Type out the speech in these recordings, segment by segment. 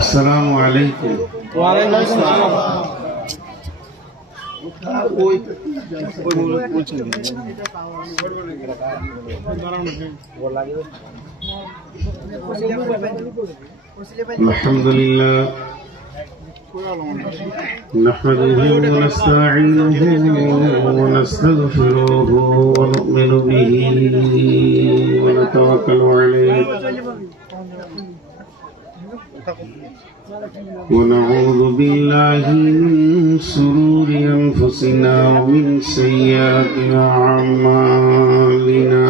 আসসালামু আলাইকুম। ওয়ালাইকুম আসসালাম। আলহামদুলিল্লাহ نحمده ونستعينه ونستغفره ونؤمن به ونتوكل عليه ونعوذ بالله من شرور أنفسنا ومن سيئات أعمالنا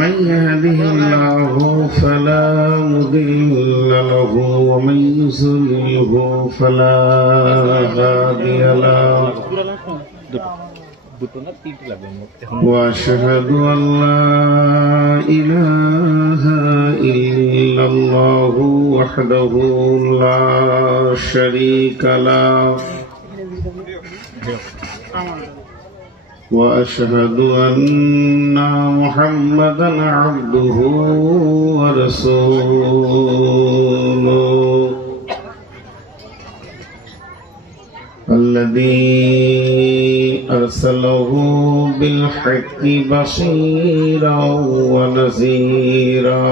من يهده الله فلا مضل له ومن يضلله فلا هادي له وأشهد أن لا إله إلا الله وحده لا شريك له وأشهد أن محمدا عبده ورسوله الذي أرسله بالحق بشيرا ونذيرا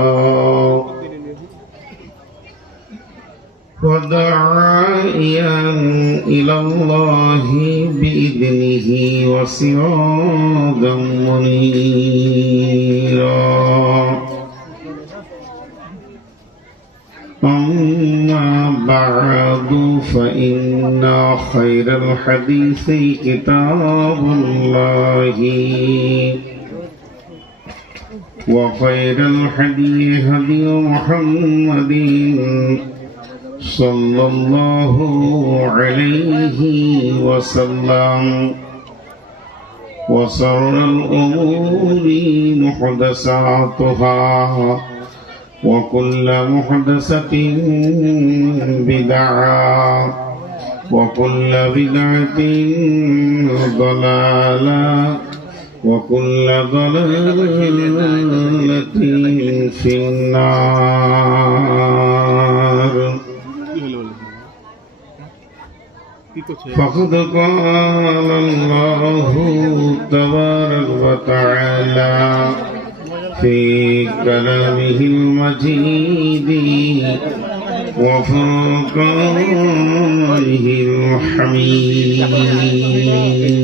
وداعيا إلى الله بإذنه وسراجا منيرا أما بعد فإن خير الحديث كتاب الله وخير الهدي هدي محمد صلى الله عليه وسلم وشر الأمور محدثاتها وكل محدثة بدعة وكل بدعة ضلالة وكل ضلالة في النار فقد قال الله تبارك وتعالى في كلامه المجيد وفرقانه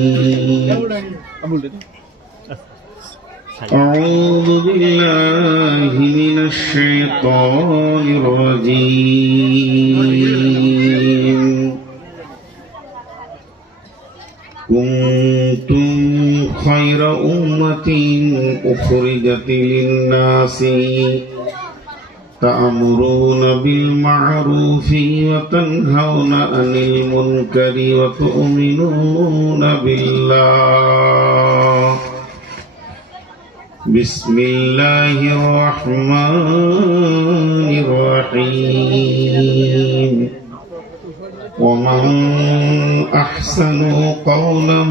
الحميد أعوذ بالله من الشيطان الرجيم كنتم خير أمة أخرجت للناس تأمرون بالمعروف وتنهون عن المنكر وتؤمنون بالله بسم الله الرحمن الرحيم ومن أحسن قولا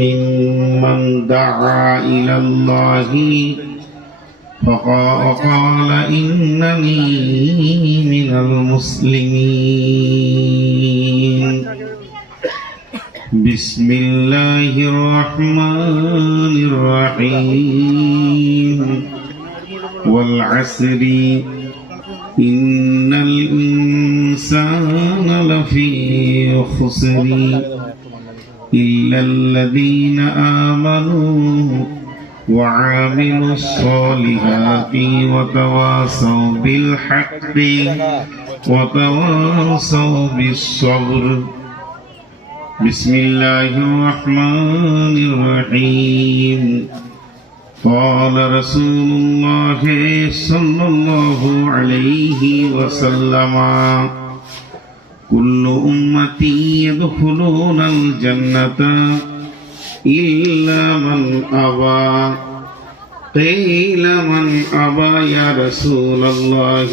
ممن دعا إلى الله فقال إنني من المسلمين بسم الله الرحمن الرحيم والعصر إن الإنسان لفي خسر إلا الذين آمنوا وعملوا الصالحات وتواصوا بالحق وتواصوا بالصبر بسم الله الرحمن الرحيم قال رسول الله صلى الله عليه وسلم كل أمتي يدخلون الجنة إلا من أبى قيل من أبى يا رسول الله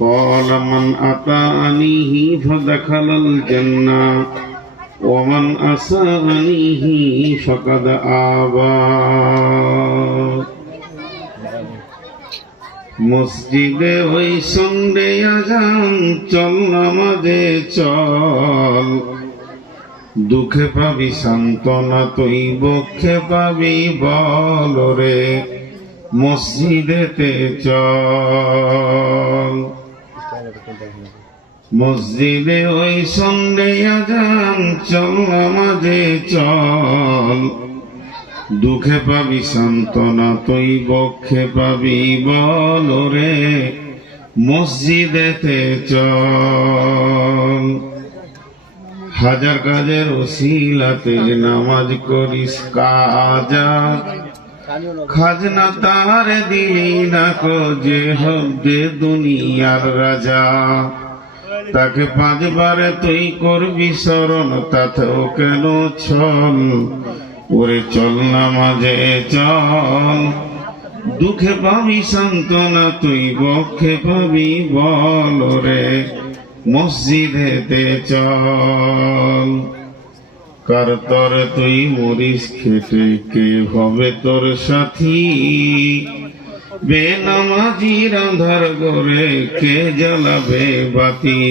قال من أطاعنيه فدخل الجنة ومن أساءنيه فقد آبى মসজিদে ওই সন্ধ্যে আজান, চল নামাজে চল। দুঃখে পাবি সান্ত্বনা তুই, বক্ষে পাবি বল রে, মসজিদেতে চল। মসজিদে ওই সন্ধ্যে আজান, চল নামাজে চল। দুঃখে পাবি সান্ত্বনা তুই, বক্ষে পাবি বল রে, মসজিদেতে চল। হাজার কাজের ওসিলাতে নামাজ করিস কাজা, খাজনা তার দিলি না কো যে হব্দে দুনিয়ার রাজা। তাকে পাঁচবারে তুই করবি স্মরণ, তাতেও কেন ছল, ওরে চল নামাজে চল। দুঃখে পাবি সান্ত্বনা তুই, বক্ষে পাবি বল রে, মসজিদেতে চল। কার তর তুই মরিস খেটে, কে হবে তোর সাথী? বেনামাজির আঁধার ঘরে কে জ্বালাবে বাতি?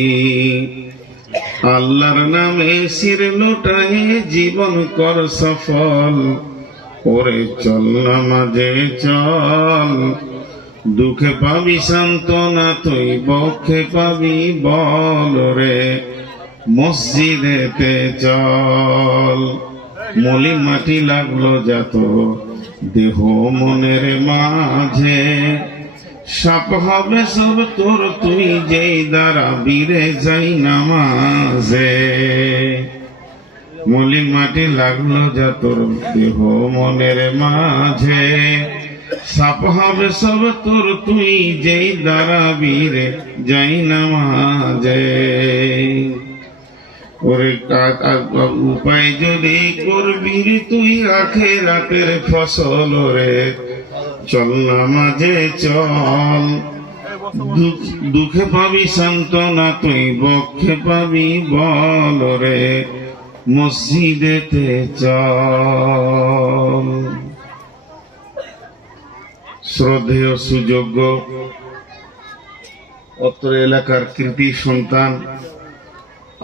আল্লাহর নামে শির লোটায়ে জীবন কর সফল, ওরে চল নামাজে চল। দুঃখে পাবি সান্ত্বনা তুই, বক্ষে পাবি বল রে, মসজিদেতে চল। মলিন মাটি লাগলো যত দেহ মনের মাঝে, সাপ হবে সব তোর তুই যেই দ্বারা বীরে যাই নামাজে। মলিন মাটি লাগলো যত দেহ মনের মাঝে, সাপ হবে সব তোর তুই যেই দ্বারা বীরে যাই নামাজে। ওরে উপায় যদি করবি তুই আখিরাতের ফসল রে, চল নামাজে চল। দুঃখে পাবি সান্ত্বনা তুই, বক্ষে পাবি বল রে, মসজিদেতে চল। শ্রদ্ধেয় সুযোগ্য অত্র এলাকার কৃতি সন্তান,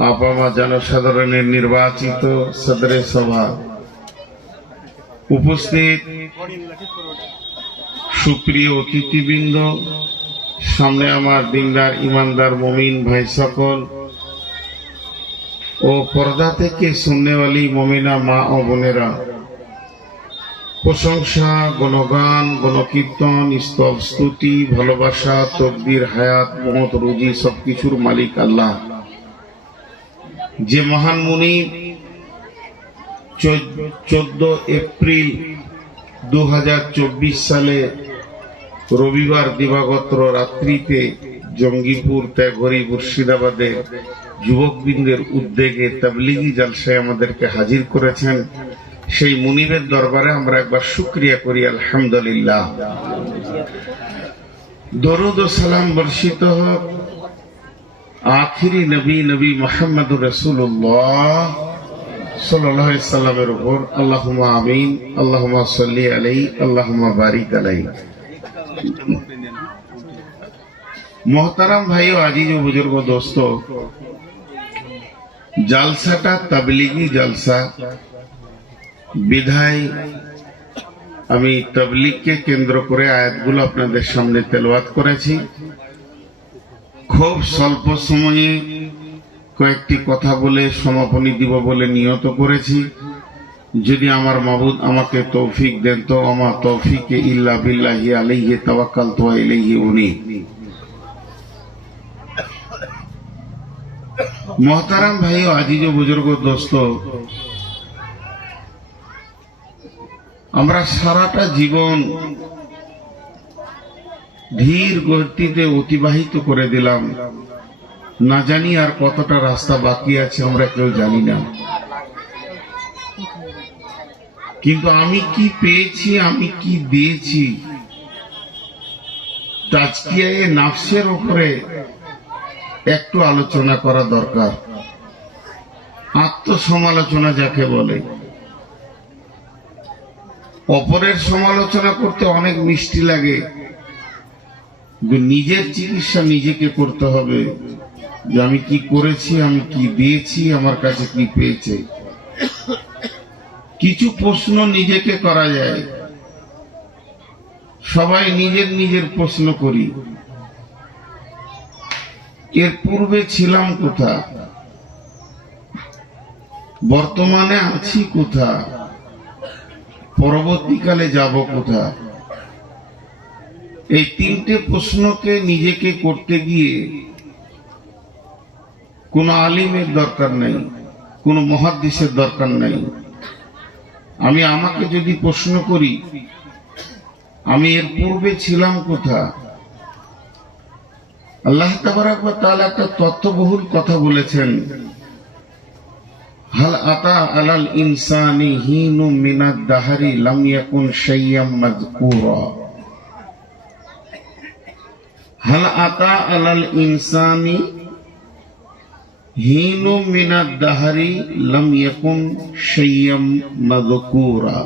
আপামা জনসাধারণের নির্বাচিত সদরে সভা, উপস্থিত সুপ্রিয় অতিথিবৃন্দ, সামনে আমার দিনদার ইমানদার মুমিন ভাই সকল ও পর্দা থেকে শুননেওয়ালি মুমিনা মা ও বোনেরা, প্রশংসা, গণগান, গণকীর্তন, স্তব স্তুতি, ভালোবাসা, তকদির, হায়াত, মত, রুজি সবকিছুর মালিক আল্লাহ। যে মহান মুনি 14 এপ্রিল 2024 সালে রবিবার দিবাগত রাত্রিতে জঙ্গিপুর ত্যাগরি মুর্শিদাবাদে যুবকবৃন্দের উদ্যোগে তাবলীগী জলসায় আমাদেরকে হাজির করেছেন, সেই মুনিবের দরবারে আমরা একবার শুকরিয়া করি আলহামদুলিল্লাহ। দরুদ ও সালাম বর্ষিত হোক আখিরি নবী নবী মুহাম্মদুর রাসূলুল্লাহ সাল্লাল্লাহু আলাইহি সাল্লামের উপর। আল্লাহুম্মা আমিন, আল্লাহুম্মা সাল্লি আলাইহি, আল্লাহুম্মা বারিক আলাইহি। মোহতারাম ভাই ও আজিজ ও বুজুর্গ দোস্ত, জালসাটা তাবলীগী জালসা বিধায় আমি তাবলীগকে কেন্দ্র করে আয়াতগুলো আপনাদের সামনে তেলাওয়াত করেছি। খুব স্বল্প সময়ে কয়েকটি কথা বলে সমাপনী দিব বলে নিয়ত করেছি। যদি আমার মাবুদ আমাকে তৌফিক দেন তো আমার তৌফিকে ইল্লা বিল্লাহি আলাইহি তাওয়াক্কালতু ওয়া ইলাইহি উনীব। মোহতারাম ভাই ও আজিজ ও বুজুর্গ দোস্ত, আমরা সারাটা জীবন ধীর গতিতে অতিবাহিত করে দিলাম, না জানি আর কতটা রাস্তা বাকি আছে আমরা কেউ জানি না। কিন্তু আমি কি পেয়েছি, আমি কি দিয়েছি, তাজকিয়ায়ে নাফসের উপরে একটু আলোচনা করা দরকার। আত্মসমালোচনা যাকে বলে, অপরের সমালোচনা করতে অনেক মিষ্টি লাগে, কিন্তু নিজের চিকিৎসা নিজেকে করতে হবে, যে আমি কি করেছি, আমি কি দিয়েছি, আমার কাছে কি পেয়েছে। কিছু প্রশ্ন নিজেকে করা যায়, সবাই নিজের নিজের প্রশ্ন করি। এর পূর্বে ছিলাম কোথা, বর্তমানে আছি কোথা, পরবর্তীকালে যাব কোথা। এই তিনটে প্রশ্নকে নিজেকে করতে গিয়ে কোন আলিমের দরকার নেই, কোন মুহাদ্দিসের দরকার নেই। আমি আমাকে যদি প্রশ্ন করি, আমি এর পূর্বে ছিলাম কোথা। আল্লাহ তাবারাক ওয়া তাআলা একটা তথ্যবহুল কথা বলেছেন, হাল আতা আলাল ইনসানি হিনুম মিনাদ দাহরি লাম ইয়াকুন শাইয়াম মাযকুরা। হাল আতা আলাল ইনসানি হিনুম মিনাদ দাহরি লাম ইয়াকুন শাইয়াম মাযকুরা।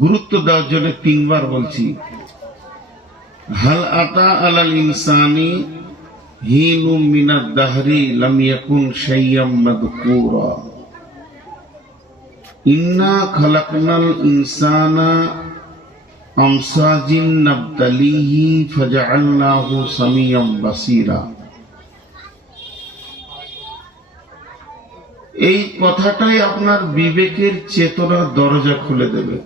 গুরুত্ব দেওয়ার জন্য তিনবার বলছি, হাল আতা আলাল ইনসানি হিনুম মিনাদ দাহরি লাম ইয়াকুন শাইয়াম মাযকুরা। ইন্না খালাকনাল ইনসানা আমসাজিন নাবতালিহি ফাজআলনাহু সামিয়াম বাসীরা। এই কথাটাই আপনার বিবেকের চেতনার দরজা খুলে দেবে।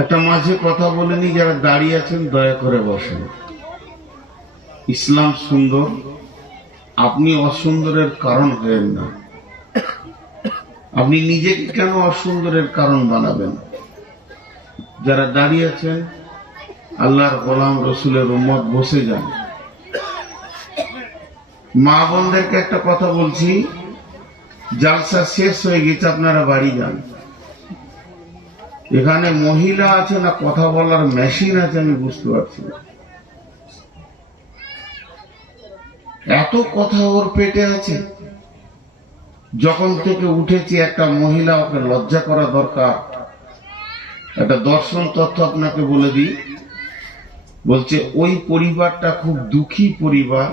একটা মাঝে কথা বলেনি, যারা দাঁড়িয়ে আছেন দয়া করে বসেন। ইসলাম সুন্দর, আপনি অসুন্দরের কারণ হবেন না। আপনি নিজেকে কেন অসুন্দরের কারণ বানাবেন? যারা দাঁড়িয়ে আছেন আল্লাহর গোলাম রসুলের উম্মত, বসে যান। মা বোনদেরকে একটা কথা বলছি, জালসা শেষ হয়ে গেছে, আপনারা বাড়ি যান। এখানে মহিলা আছে না কথা বলার মেশিন আছে আমি বুঝতে পারছি না। এত কথা ওর পেটে আছে, যখন থেকে উঠেছি একটা মহিলা, ওকে লজ্জা করা দরকার। একটা দর্শন তথ্য আপনাকে বলে দিই, বলছে ওই পরিবারটা খুব দুঃখী পরিবার।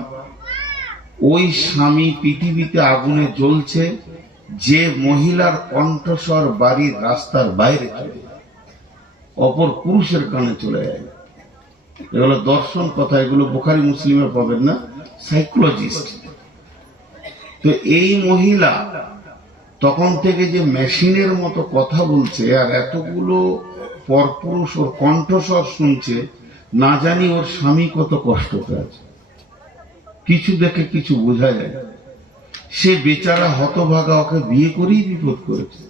ওই স্বামী পৃথিবীতে আগুনে জ্বলছে, যে মহিলার কণ্ঠস্বর বাড়ির রাস্তার বাইরে চলে যায়, অপর পুরুষের কানে চলে যায়। এগুলো দর্শন কথা, এগুলো বুখারী মুসলিমে পাবেন না, সাইকোলজিস্ট। তো এই মহিলা তখন থেকে যে মেশিনের মতো কথা বলছে, আর এতগুলো পরপুরুষ ওর কণ্ঠস্বর শুনছে, না জানি ওর স্বামী কত কষ্ট পেয়েছে। কিছু দেখে কিছু বোঝা যায়। সে বেচারা হতভাগা, ওকে বিয়ে করেই বিপদ করেছে।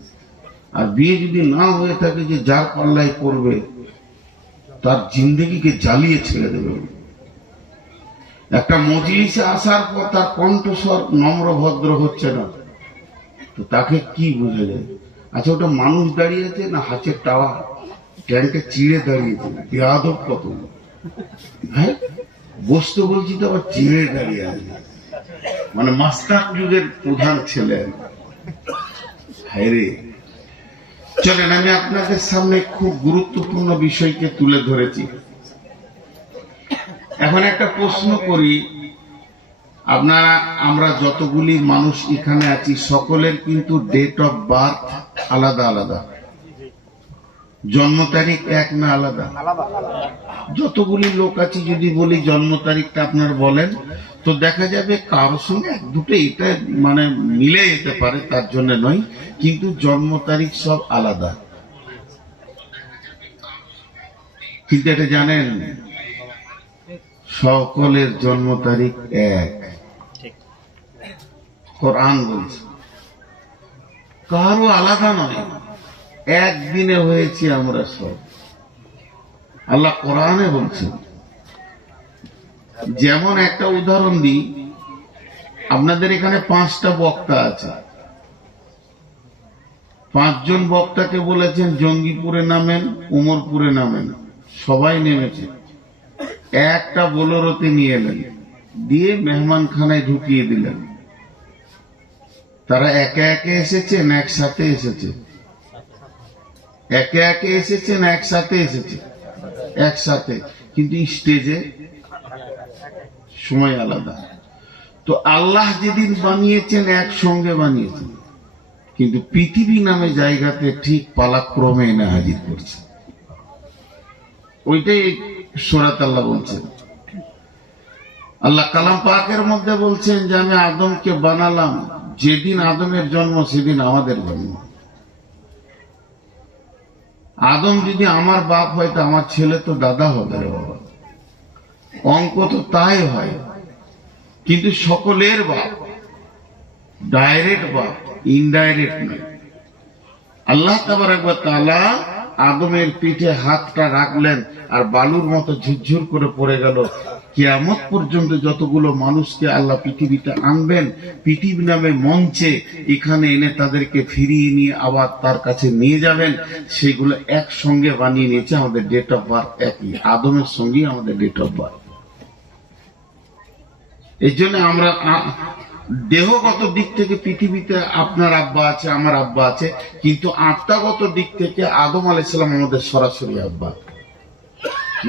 আর বিয়ে যদি না হয়ে থাকে, যে যার পাল্লায় পড়বে তার জিন্দেগিকে জ্বালিয়ে ছেড়ে দেবে। একটা মজলিসে আসার পর তার কণ্ঠস্বর নম্র ভদ্র হচ্ছে না, তো তাকে কি বোঝা যায়? আচ্ছা, ওটা মানুষ দাঁড়িয়ে আছে না হাতের টাওয়া ট্যাঙ্কে চিড়ে দাঁড়িয়েছে? বেয়াদব কত! হ্যাঁ, বসতে বলছি তো আবার চিড়ে দাঁড়িয়ে আছে, মানে মাস্টার যুগের প্রধান ছেলে। হায়রে! চলেন, আমি আপনাদের সামনে খুব গুরুত্বপূর্ণ বিষয়কে তুলে ধরেছি। এখন একটা প্রশ্ন করি, আপনারা, আমরা যতগুলি মানুষ এখানে আছি, সকলের কিন্তু ডেট অফ বার্থ আলাদা আলাদা। জন্ম তারিখ এক না আলাদা? যতগুলি লোক আছি, যদি বলি জন্ম তারিখটা আপনার বলেন, তো দেখা যাবে কারোর সঙ্গে এক দুটো এটা মানে মিলে যেতে পারে, তার জন্য নয়, কিন্তু জন্ম তারিখ সব আলাদা। কিন্তু এটা জানেন, সকলের জন্ম তারিখ এক। কোরআন বলছে কারো আলাদা নয়, একদিনে হয়েছি আমরা সব। আল্লাহ কোরআনে বলছেন। যেমন একটা উদাহরণ দিই, আপনাদের এখানে 5টা বক্তা আছে, 5 জন বক্তাকে বলেছেন জঙ্গিপুরে নামেন, উমরপুরে নামেন, সবাই নেমেছে। একটা বোলেরোতে নিয়ে এলেন, দিয়ে মেহমানখানায় ঢুকিয়ে দিলেন। তারা একে একে এসেছে না একসাথে এসেছে? একে একে এসেছেন, একসাথে এসেছে, একসাথে, কিন্তু স্টেজে সময় আলাদা। তো আল্লাহ যেদিন বানিয়েছেন একসঙ্গে বানিয়েছেন, কিন্তু পৃথিবী নামে জায়গাতে ঠিক পালাক্রমে এনে হাজির করছে। ওইটাই সূরাত আল্লাহ বলছেন। আল্লাহ কালাম পাকের মধ্যে বলছেন যে আমি আদমকে বানালাম, যেদিন আদমের জন্ম সেদিন আমাদের জন্ম। আদম যদি আমার বাপ হয় তো আমার ছেলে তো দাদা হবে রে বাবা, অঙ্ক তো তাই হয়। কিন্তু সকলের বাপ, ডাইরেক্ট বাপ, ইনডাইরেক্ট নয়। আল্লাহ তাবারক ওয়া তাআলা আদমের পিঠে হাতটা রাখলেন আর বালুর মতো ঝুরঝুর করে পড়ে গেল। কিয়ামত পর্যন্ত যতগুলো মানুষকে আল্লাহ পৃথিবীতে আনবেন, পৃথিবী নামে মঞ্চে এখানে এনে তাদেরকে ফিরিয়ে নিয়ে আবার তার কাছে নিয়ে যাবেন, সেগুলো একসঙ্গে বানিয়ে নিয়েছে। আমাদের ডেট অফ বার্থ একই, আদমের সঙ্গে আমাদের ডেট অফ বার্থ। এই জন্য আমরা দেহগত দিক থেকে পৃথিবীতে আপনার আব্বা আছে, আমার আব্বা আছে, কিন্তু আত্মাগত দিক থেকে আদম আলাইহিস সালাম আমাদের সরাসরি আব্বা।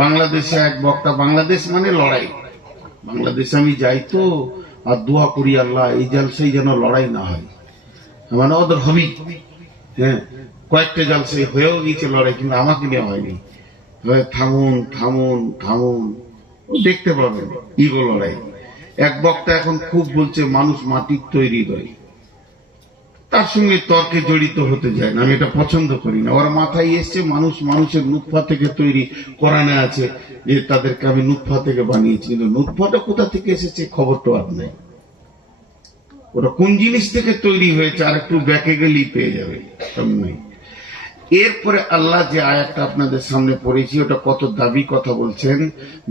বাংলাদেশে এক বক্তা, বাংলাদেশ মানে লড়াই, বাংলাদেশে আমি যাই তো আর দোয়া করি আল্লাহ এই জালসাই যেন লড়াই না হয়, মানে ওদের হবেই। হ্যাঁ, কয়েকটা জালসাই হয়েও গিয়েছে লড়াই, কিন্তু আমাকে নিয়ে হয়নি। থামুন থামুন থামুন, দেখতে পাবেন ইগো লড়াই। এক বক্তা এখন খুব বলছে মানুষ মাটির তৈরি নয়, তার সঙ্গে তর্কে জড়িত হতে যায় না, আমি এটা পছন্দ করি না। ওর মাথায় এসছে মানুষ মানুষের নুতফা থেকে তৈরি, কোরআনে আছে যে তাদেরকে আমি নুতফা থেকে বানিয়েছি, কিন্তু নুতফাটা কোথা থেকে এসেছে খবর তো আর নেই। ওটা কোন জিনিস থেকে তৈরি হয়েছে আর একটু ব্যাকে গেলেই পেয়ে যাবে, নেই। এরপরে আল্লাহ যে আয়াতটা আপনাদের সামনে পড়েছি ওটা কত দাবি কথা বলছেন।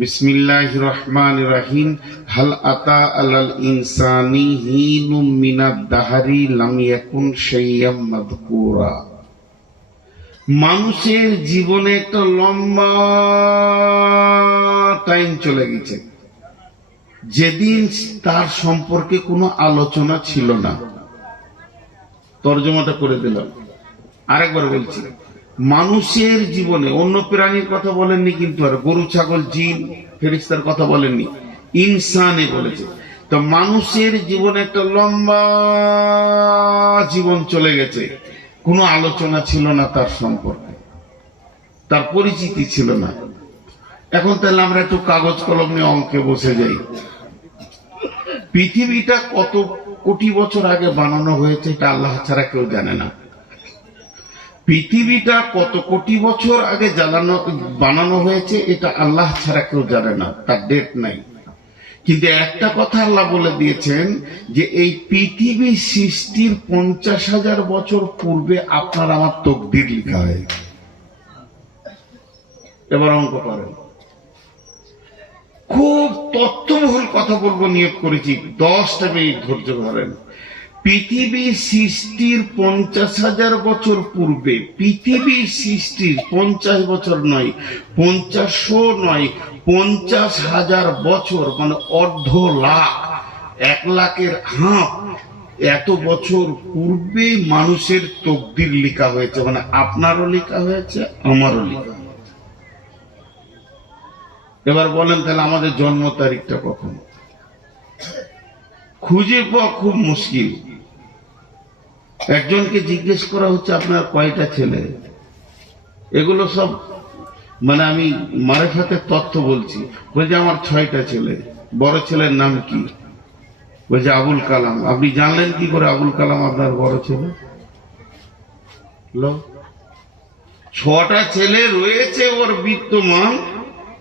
বিসমিল্লাহির রহমানির রহিম, হাল আতা আলাল ইনসানি হিনুম মিনাদ দাহরি লাম ইয়াকুন শাইয়াম মাযকুরা। মানুষের জীবনে একটা লম্বা টাইম চলে গেছে যেদিন তার সম্পর্কে কোনো আলোচনা ছিল না। তর্জমাটা করে দিলাম, আরেকবার বলছি। মানুষের জীবনে, অন্য প্রাণীর কথা বলেননি কিন্তু, আর গরু ছাগল জিন ফেরেশতার কথা বলেননি, ইনসানে বলেছে। তো মানুষের জীবনে একটা লম্বা জীবন চলে গেছে, কোনো আলোচনা ছিল না তার সম্পর্কে, তার পরিচিতি ছিল না। এখন তাহলে আমরা একটু কাগজ কলম নিয়ে অঙ্কে বসে যাই। পৃথিবীটা কত কোটি বছর আগে বানানো হয়েছে এটা আল্লাহ ছাড়া কেউ জানে না। পৃথিবীটা কত কোটি বছর আগে বানানো হয়েছে এটা আল্লাহ ছাড়া কেউ জানে না, তার ডেট নাই। কিন্তু একটা কথা আল্লাহ বলে দিয়েছেন যে এই পৃথিবী সৃষ্টির 50,000 বছর পূর্বে আপনার আমার তকদির লেখা হয়েছে। এবার অঙ্ক করেন। খুব তথ্যবহুল কথা বলবো নিয়োগ করেছি, 10টা মিনিট ধৈর্য ধরেন। পৃথিবী সৃষ্টির 50,000 বছর পূর্বে, পৃথিবী সৃষ্টির 50 বছর নয়, 50 নয়, 50,000 বছর, মানে অর্ধ লাখ, 1 লাখের হাফ, এত বছর পূর্বে মানুষের তকদির লেখা হয়েছে। মানে আপনারও লেখা হয়েছে, আমারও লেখা হয়েছে। এবার বলেন তাহলে আমাদের জন্ম তারিখটা কখন? খুঁজে পাওয়া খুব মুশকিল। একজনকে জিজ্ঞেস করা হচ্ছে আপনার কয়টা ছেলে, এগুলো সব মানে আমি মারেফাতের তথ্য বলছি। বলছে আমার 6টা ছেলে। বড় ছেলের নাম কি? বলছে আবুল কালাম। আপনি জানলেন কি করে আবুল কালাম আপনার বড় ছেলে? 6টা ছেলে রয়েছে ওর বিদ্যমান,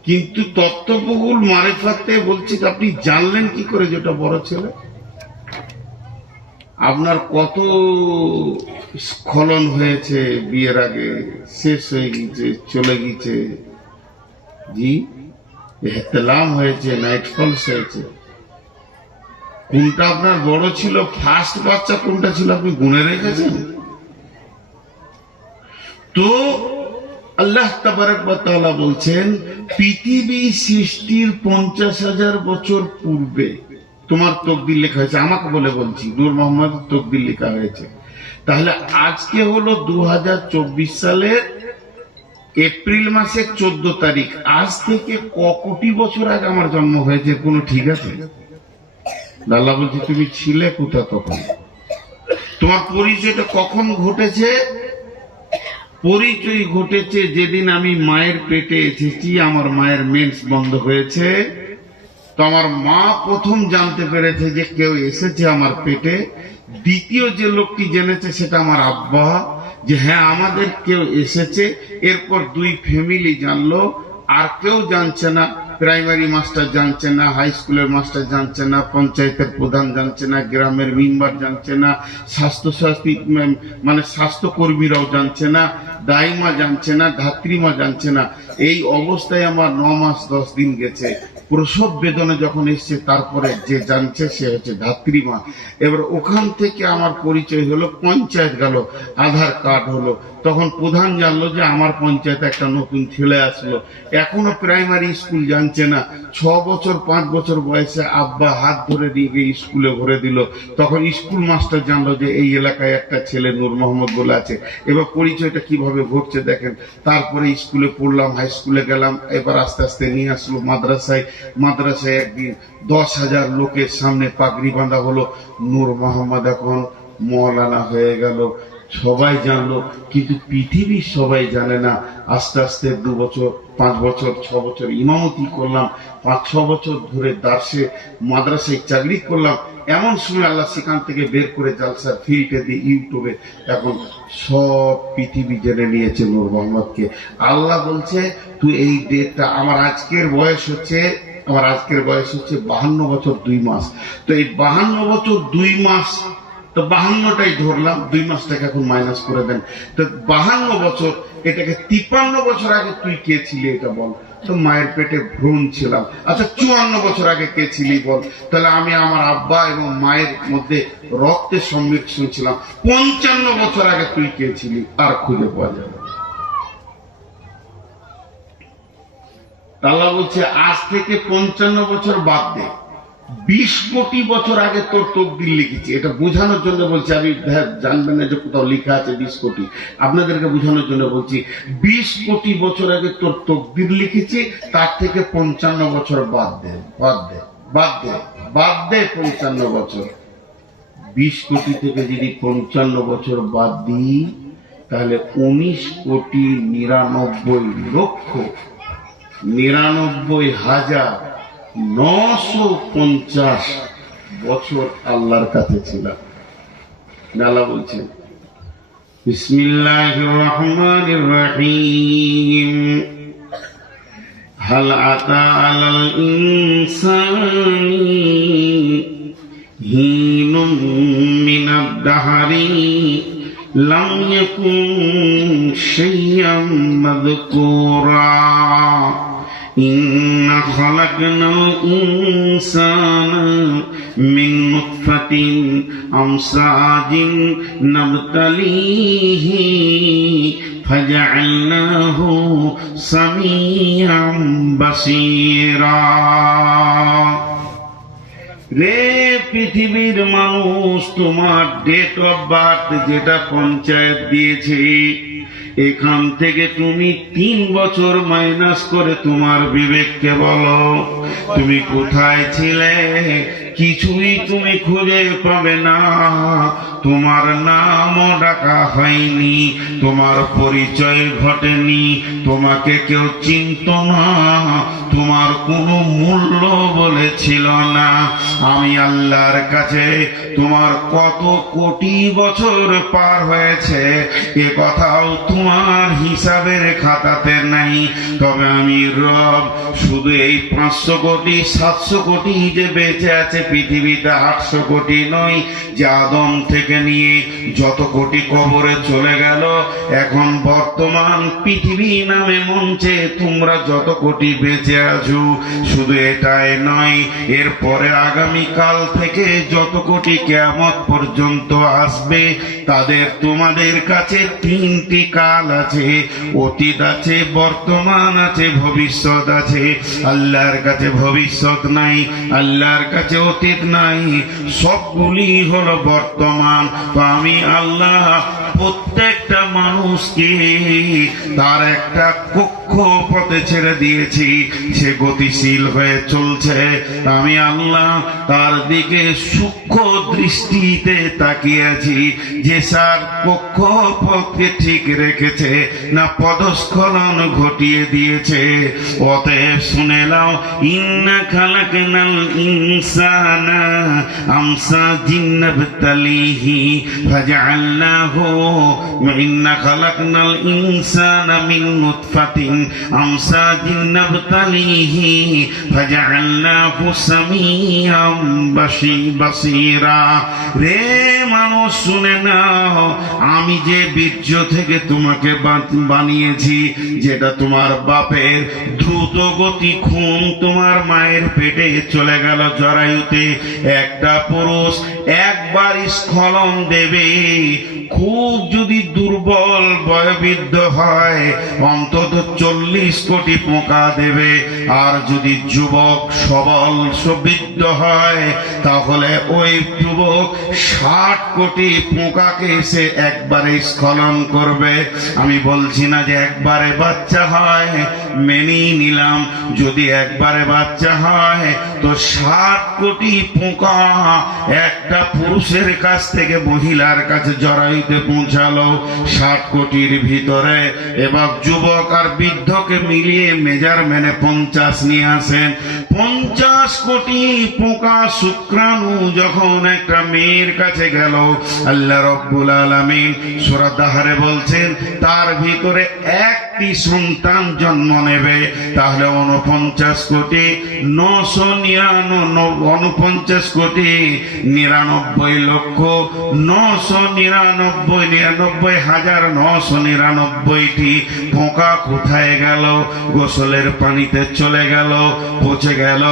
কিন্তু তত্ত্ববহুল মারেফাতে বলছি আপনি জানলেন কি করে যেটা বড় ছেলে? আপনার কত স্খলন হয়েছে বিয়ের আগে, শেষ হয়ে গেছে, চলে গেছে, জি ইহতিলাম হয়েছে, নাইট ফলস হয়েছে। কোনটা আপনার বড় ছিল, ফার্স্ট বাচ্চা কোনটা ছিল আপনি গুনে রেখেছেন? তো আল্লাহ তাবারক ওয়া তাআলা বলছেন পৃথিবী সৃষ্টির 50,000 বছর পূর্বে তোমার তকদির লেখা হয়েছে। আমাকে বলে বলছি, নূর মোহাম্মদ তকদির লেখা হয়েছে। তাহলে আজকে হলো 2024 সালের এপ্রিল মাসের 14 তারিখ। আজ থেকে কোটি বছর আগে আমার জন্ম হয়েছে, কোনো ঠিক আছে? আল্লাহ বলছে তুমি ছিলে কোথা তখন? তোমার পরিচয়টা কখন ঘটেছে? পরিচয় ঘটেছে যেদিন আমি মায়ের পেটে এসেছি, আমার মায়ের মেন্স বন্ধ হয়েছে। তো আমার মা প্রথম জানতে পেরেছে যে কেউ এসেছে আমার পেটে। দ্বিতীয় যে লোকটি জেনেছে সেটা আমার আব্বা, যে হ্যাঁ আমাদের কেউ এসেছে। এরপর দুই ফ্যামিলি জানলো, আর কেউ জানছে না। প্রাইমারি মাস্টার জানছে না, হাই স্কুলের মাস্টার জানছে না, পঞ্চায়েতের প্রধান জানছে না, গ্রামের মেম্বার জানছে না, স্বাস্থ্যসাথী মানে স্বাস্থ্যকর্মীরাও জানছে না, দাইমা জানছে না, ধাত্রীমা জানছে না। এই অবস্থায় আমার 9 মাস 10 দিন গেছে। প্রসব বেদনা যখন এসছে তারপরে যে জানছে সে হচ্ছে ধাত্রীমা। এবার ওখান থেকে আমার পরিচয় হলো, পঞ্চায়েত গেল, আধার কার্ড হলো, তখন প্রধান জানলো যে আমার পঞ্চায়েতে একটা নতুন ছেলে আসলো। এখনো প্রাইমারি স্কুল জানছে না। 6 বছর 5 বছর বয়সে আব্বা হাত ধরে নিয়ে গিয়ে স্কুলে ভরে দিল। তখন স্কুল মাস্টার জানলো যে এই এলাকায় একটা ছেলে নূর মোহাম্মদ বলে আছে। এবার পরিচয়টা কিভাবে ঘটছে দেখেন। তারপরে স্কুলে পড়লাম, হাই স্কুলে গেলাম, এবার আস্তে আস্তে নিয়ে আসলো মাদ্রাসায়। মাদ্রাসায় একদিন 10,000 লোকের সামনে পাগড়ি বাঁধা হলো। নূর মোহাম্মদ এখন মৌলানা হয়ে গেল, সবাই জানলো। কিন্তু পৃথিবীর সবাই জানে না। আস্তে আস্তে 2 বছর 5 বছর 6 বছর ইমামতি করলাম, 5-6 বছর ধরে দার্সে মাদ্রাসায় চাকরি করলাম। এমন সময় আল্লাহ সেখান থেকে বের করে জালসার ফিল্ডে দিয়ে ইউটিউবে এখন সব পৃথিবী জেনে নিয়েছে নূর মোহাম্মদকে। আল্লাহ বলছে তুই এই ডেটটা, আমার আজকের বয়স হচ্ছে 52 বছর 2 মাস। তো এই 52 বছর 2 মাস, তো 52টাই ধরলাম, 2 মাসটাকে এখন মাইনাস করে দেন। তো 52 বছর, এটাকে 53 বছর আগে তুই কে ছিলি এটা বল। তো মায়ের পেটে ভ্রূণ ছিলাম। আচ্ছা 54 বছর আগে কে ছিলি বল। তাহলে আমি আমার আব্বা এবং মায়ের মধ্যে রক্তের সংমিশ্রণ ছিলাম। 55 বছর আগে তুই কে ছিলি, আর খুঁজে পাওয়া যাবে। আল্লাহ বলছে আজ থেকে 55 বছর বাদ দে, 20 কোটি বছর আগে তোর তকদির লিখেছি। এটা বোঝানোর জন্য বলছি, আমি জানবেন না যে কোথাও লেখা আছে 20 কোটি, আপনাদেরকে বোঝানোর জন্য বলছি। 20 কোটি বছর আগে তোর তকদির লিখেছি, তার থেকে 55 বছর বাদ দে, বাদ দে, বাদ দে, বাদ দে 55 বছর। 20 কোটি থেকে যদি 55 বছর বাদ দিই, তাহলে 19,99,950 বছর আল্লাহর কাছে ছিলাম। আল্লাহ বলছেন বিসমিল্লাহির রহমানির রহিম, হাল আতা আলাল ইনসানি হিনুম মিনাদ দাহরি লাম ইয়াকুন শাইয়্যাম মাযকুরা ইন্না খালাকনাল ইনসানা মিন নুতফাতিন আমসাজিন নাবতালিহি ফাজআলনাহু সামিয়াম বাসীরা। রে পৃথিবীর মানুষ, তোমার ডেট অফ বার্থ যেটা পঞ্চায়েত দিয়েছে, এখান থেকে তুমি 3 বছর মাইনাস করে তোমার বিবেককে বলো তুমি কোথায় ছিলে। কিছুই তুমি খুঁজে পাবে না। তোমার নামও ডাকা হয়নি, তোমার পরিচয় ঘটেনি, তোমাকে কেউ চিনত না, তোমার কোনো মূল্য বলেছিল না। আমি আল্লাহর কাছে তোমার কত কোটি বছর পার হয়েছে এ কথাও তোমার হিসাবের খাতাতে নাই। তবে আমি রব শুধু এই 500 কোটি 700 কোটি যে বেঁচে আছে পৃথিবীতে, 800 কোটি নয়, যে আদম থেকে নিয়ে যত কোটি কবরে চলে গেল এখন বর্তমান পৃথিবী নামে মঞ্চে তোমরা যত কোটি বেঁচে আছো, শুধু এটাই নয়, এরপরে আগামীকাল থেকে যত কোটি কিয়ামত পর্যন্ত আসবে তাদের তোমাদের কাছে তিনটি কাল আছে, অতীত আছে, বর্তমান আছে, ভবিষ্যৎ আছে। আল্লাহর কাছে ভবিষ্যৎ নাই, আল্লাহর কাছে অতীত নাই, সবগুলি হলো বর্তমান। তো আমি আল্লাহ প্রত্যেকটা মানুষকে তার একটা কক্ষপথে ছেড়ে দিয়েছি, সে গতিশীল হয়ে চলছে। আমি আল্লাহ তার দিকে সূক্ষ্ম দৃষ্টিতে তাকিয়েছি যে স্যার কক্ষপথকে ঠিক রেখেছে না পদস্খলন ঘটিয়ে দিয়েছে। অতএব শুনে নাও, ইন্না খালাকনাল ইনসানা আমসা জিন্নাবতালিহি ফাজআলনাহু ইন্না খালাকনাল ইনসানা মিন নুতফাতিন আমসা জিন্নাবতালিহি ফাজআলনাহু সামিয়াম বাসীরা। রে মানুষ শুনে নাও, আমি যে বীর্য থেকে তোমাকে বানিয়েছি, যেটা তোমার বাপের দ্রুত গতি খুন তোমার মায়ের পেটে চলে গেল জরায়ুতে। একটা পুরুষ একবার স্খলন দেবে, খুব যদি দুর্বল বয়োবৃদ্ধ হয় অন্তত 40 কোটি পোকা দেবে, আর যদি যুবক সবল সুবৃদ্ধ হয় তাহলে ওই যুবক 60 কোটি পোকাকে সে একবারে স্খলন করবে। আমি বলছি না যে একবারে বাচ্চা হয়, মেনেই নিলাম যদি একবারে বাচ্চা হয় তো 60 কোটি পোকা একটা পুরুষের কাছ থেকে মহিলার কাছে জরায়ুতে পৌঁছালো। 60 কোটির ভিতরে এবার যুবক আর বৃদ্ধকে মিলিয়ে মেজারম্যানে 50 নিয়ে আসেন। 50 কোটি পোকা শুক্রাণু যখন একটা মেয়ের কাছে গেল, আল্লাহ রাব্বুল আলামিন সূরা দাহরে বলছেন তার ভিতরে একটি সন্তান জন্ম নেবে, তাহলে 49 কোটি 49 কোটি 99 লক্ষ 999,999টি পোকা কোথায় গেল? গোসলের পানিতে চলে গেল, পচে গেল,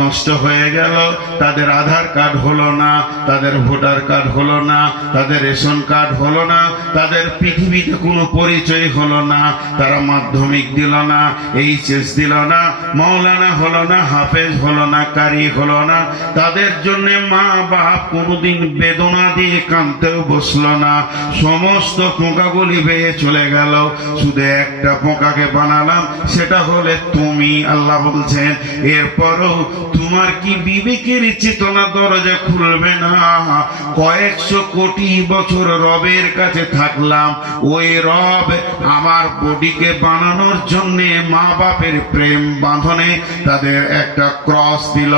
নষ্ট হয়ে গেল। তাদের আধার কার্ড হলো না, তাদের ভোটার কার্ড হলো না, তাদের রেশন কার্ড হলো না, তাদের পৃথিবীতে কোনো পরিচয় হলো না, তারা মাধ্যমিক দিল না, এইচএস দিল না, মাওলানা হলো না, হাফেজ হলো না, কারি হলো না। তাদের জন্য মা বাপ কোনোদিন বেদনা দিয়ে কাঁদতেও বসলো না। সমস্ত পোকাগুলি বেয়ে চলে গেল, শুধু একটা পোকাকে বানালাম, সেটা হলে তুমি। আল্লাহ বলছেন এরপরও তোমার কি বিবেকের চেতনা দরজা খুলবে না? কয়েকশো কোটি বছর রবের কাছে থাকলাম, ওই রব আমার বডিকে বানানোর জন্য মা বাপের প্রেম বাঁধনে তাদের একটা ক্রস দিল,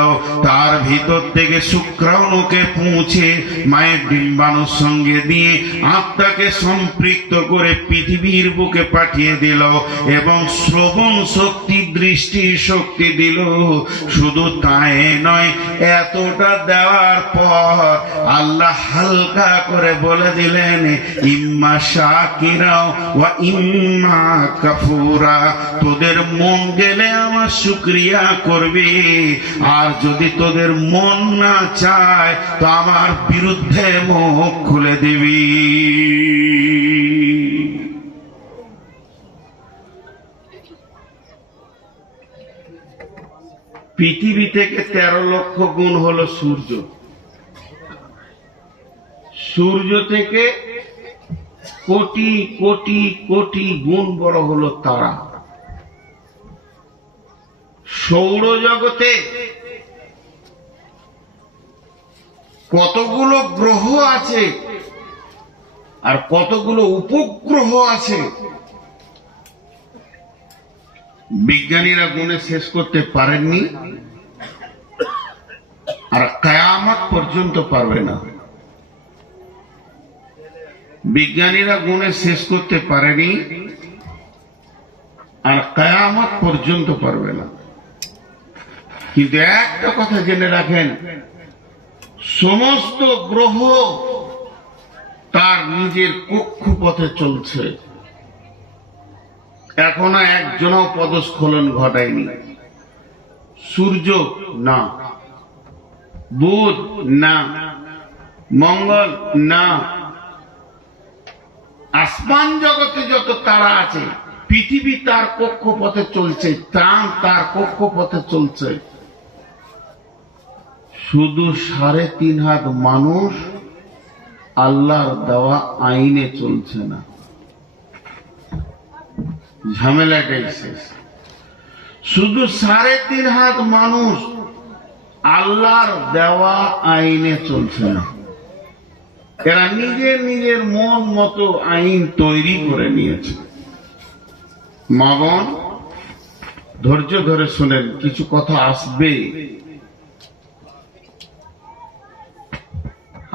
তার ভিতর থেকে শুক্রাণুকে পৌঁছে মায়ের ডিম্বাণুর সঙ্গে দিয়ে আত্মাকে সম্পৃক্ত করে পৃথিবীর বুকে পাঠিয়ে দিল এবং শ্রবণ শক্তি, দৃষ্টি শক্তি দিল। শুধু তাই নয়, এতটা দেওয়ার পর আল্লাহ হালকা করে বলে দিলেন ইম্মা শাকিরা ওয়া ইম্মা কাফুরা। তোদের মন গেলে আমার শুকরিয়া করবি, আর যদি তোদের মন না চায় তো আমার বিরুদ্ধে মুখ খুলে দিবি। পৃথিবী থেকে 13 লক্ষ গুণ হলো সূর্য, সূর্য থেকে কোটি কোটি কোটি গুণ বড় হলো তারা। সৌরজগতে কতগুলো গ্রহ আছে আর কতগুলো উপগ্রহ আছে, বিজ্ঞানীরা গুণে শেষ করতে পারেননি, আর কিয়ামত পর্যন্ত পারবে না। বিজ্ঞানীরা গুণে শেষ করতে পারেনি, আর কিয়ামত পর্যন্ত পারবে না। কিন্তু একটা কথা জেনে রাখেন, সমস্ত গ্রহ তার নিজের কক্ষপথে চলছে, এখনো একজনও পদস্খলন ঘটায়নি। সূর্য না, বুধ না, মঙ্গল না, আসমান জগতে যত তারা আছে, পৃথিবী তার কক্ষপথে চলছে, চাঁদ তার কক্ষপথে চলছে। শুধু 3.5 হাত মানুষ আল্লাহর দেওয়া আইনে চলছে না। ঝামেলাটাই শেষ। শুধু 3.5 হাত মানুষ আল্লাহর দেওয়া আইনে চলছে না। এরা নিজের নিজের মন মতো আইন তৈরি করে নিয়েছে। মা বোন, ধৈর্য ধরে শোনেন, কিছু কথা আসবে।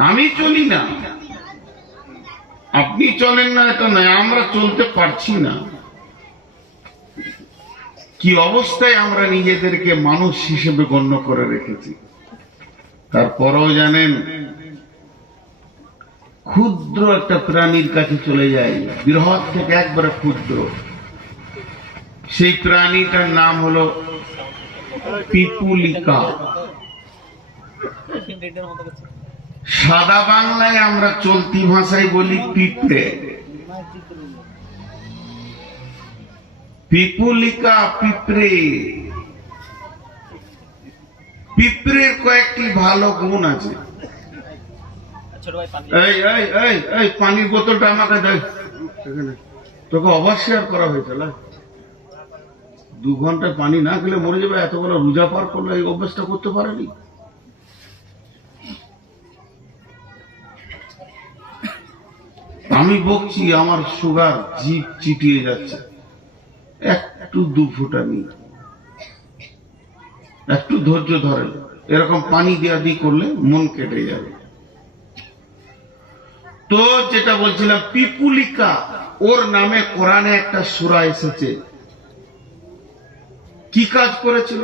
আমি চলি না, আপনি চলেন না এটা নয়, আমরা চলতে পারছি না। কি অবস্থায় আমরা নিজেদেরকে মানুষ হিসেবে গণ্য করে রেখেছি। তারপরেও জানেন, ক্ষুদ্র একটা প্রাণীর কাছে চলে যায়, বৃহৎ থেকে একবারে ক্ষুদ্র। সেই প্রাণীটার নাম হলো পিপুলিকা। সাদা বাংলায় আমরা চলতি ভাষায় বলি পিঁপড়ে। পিপুলিকা পিঁপড়ে। পিঁপড়ের কয়েকটি ভালো গুণ আছে। এই পানির বোতলটা আমাকে দেয়, তোকে অবাক শেয়ার করা হয়েছিল। 2 ঘন্টায় পানি না খেলে মরে যাবে, এত বড় রোজা পার করলে এই অভ্যাসটা করতে পারেনি। আমি বকছি, আমার সুগার জিভ চিটিয়ে যাচ্ছে, একটু 2 ফোঁটা নিয়ে একটু ধৈর্য ধরেন। এরকম পানি দেওয়া দিয়ে করলে মন কেটে যাবে। তো যেটা বলছিলাম, পিপুলিকা, ওর নামে কোরআনে একটা সূরা এসেছে। কি কাজ করেছিল?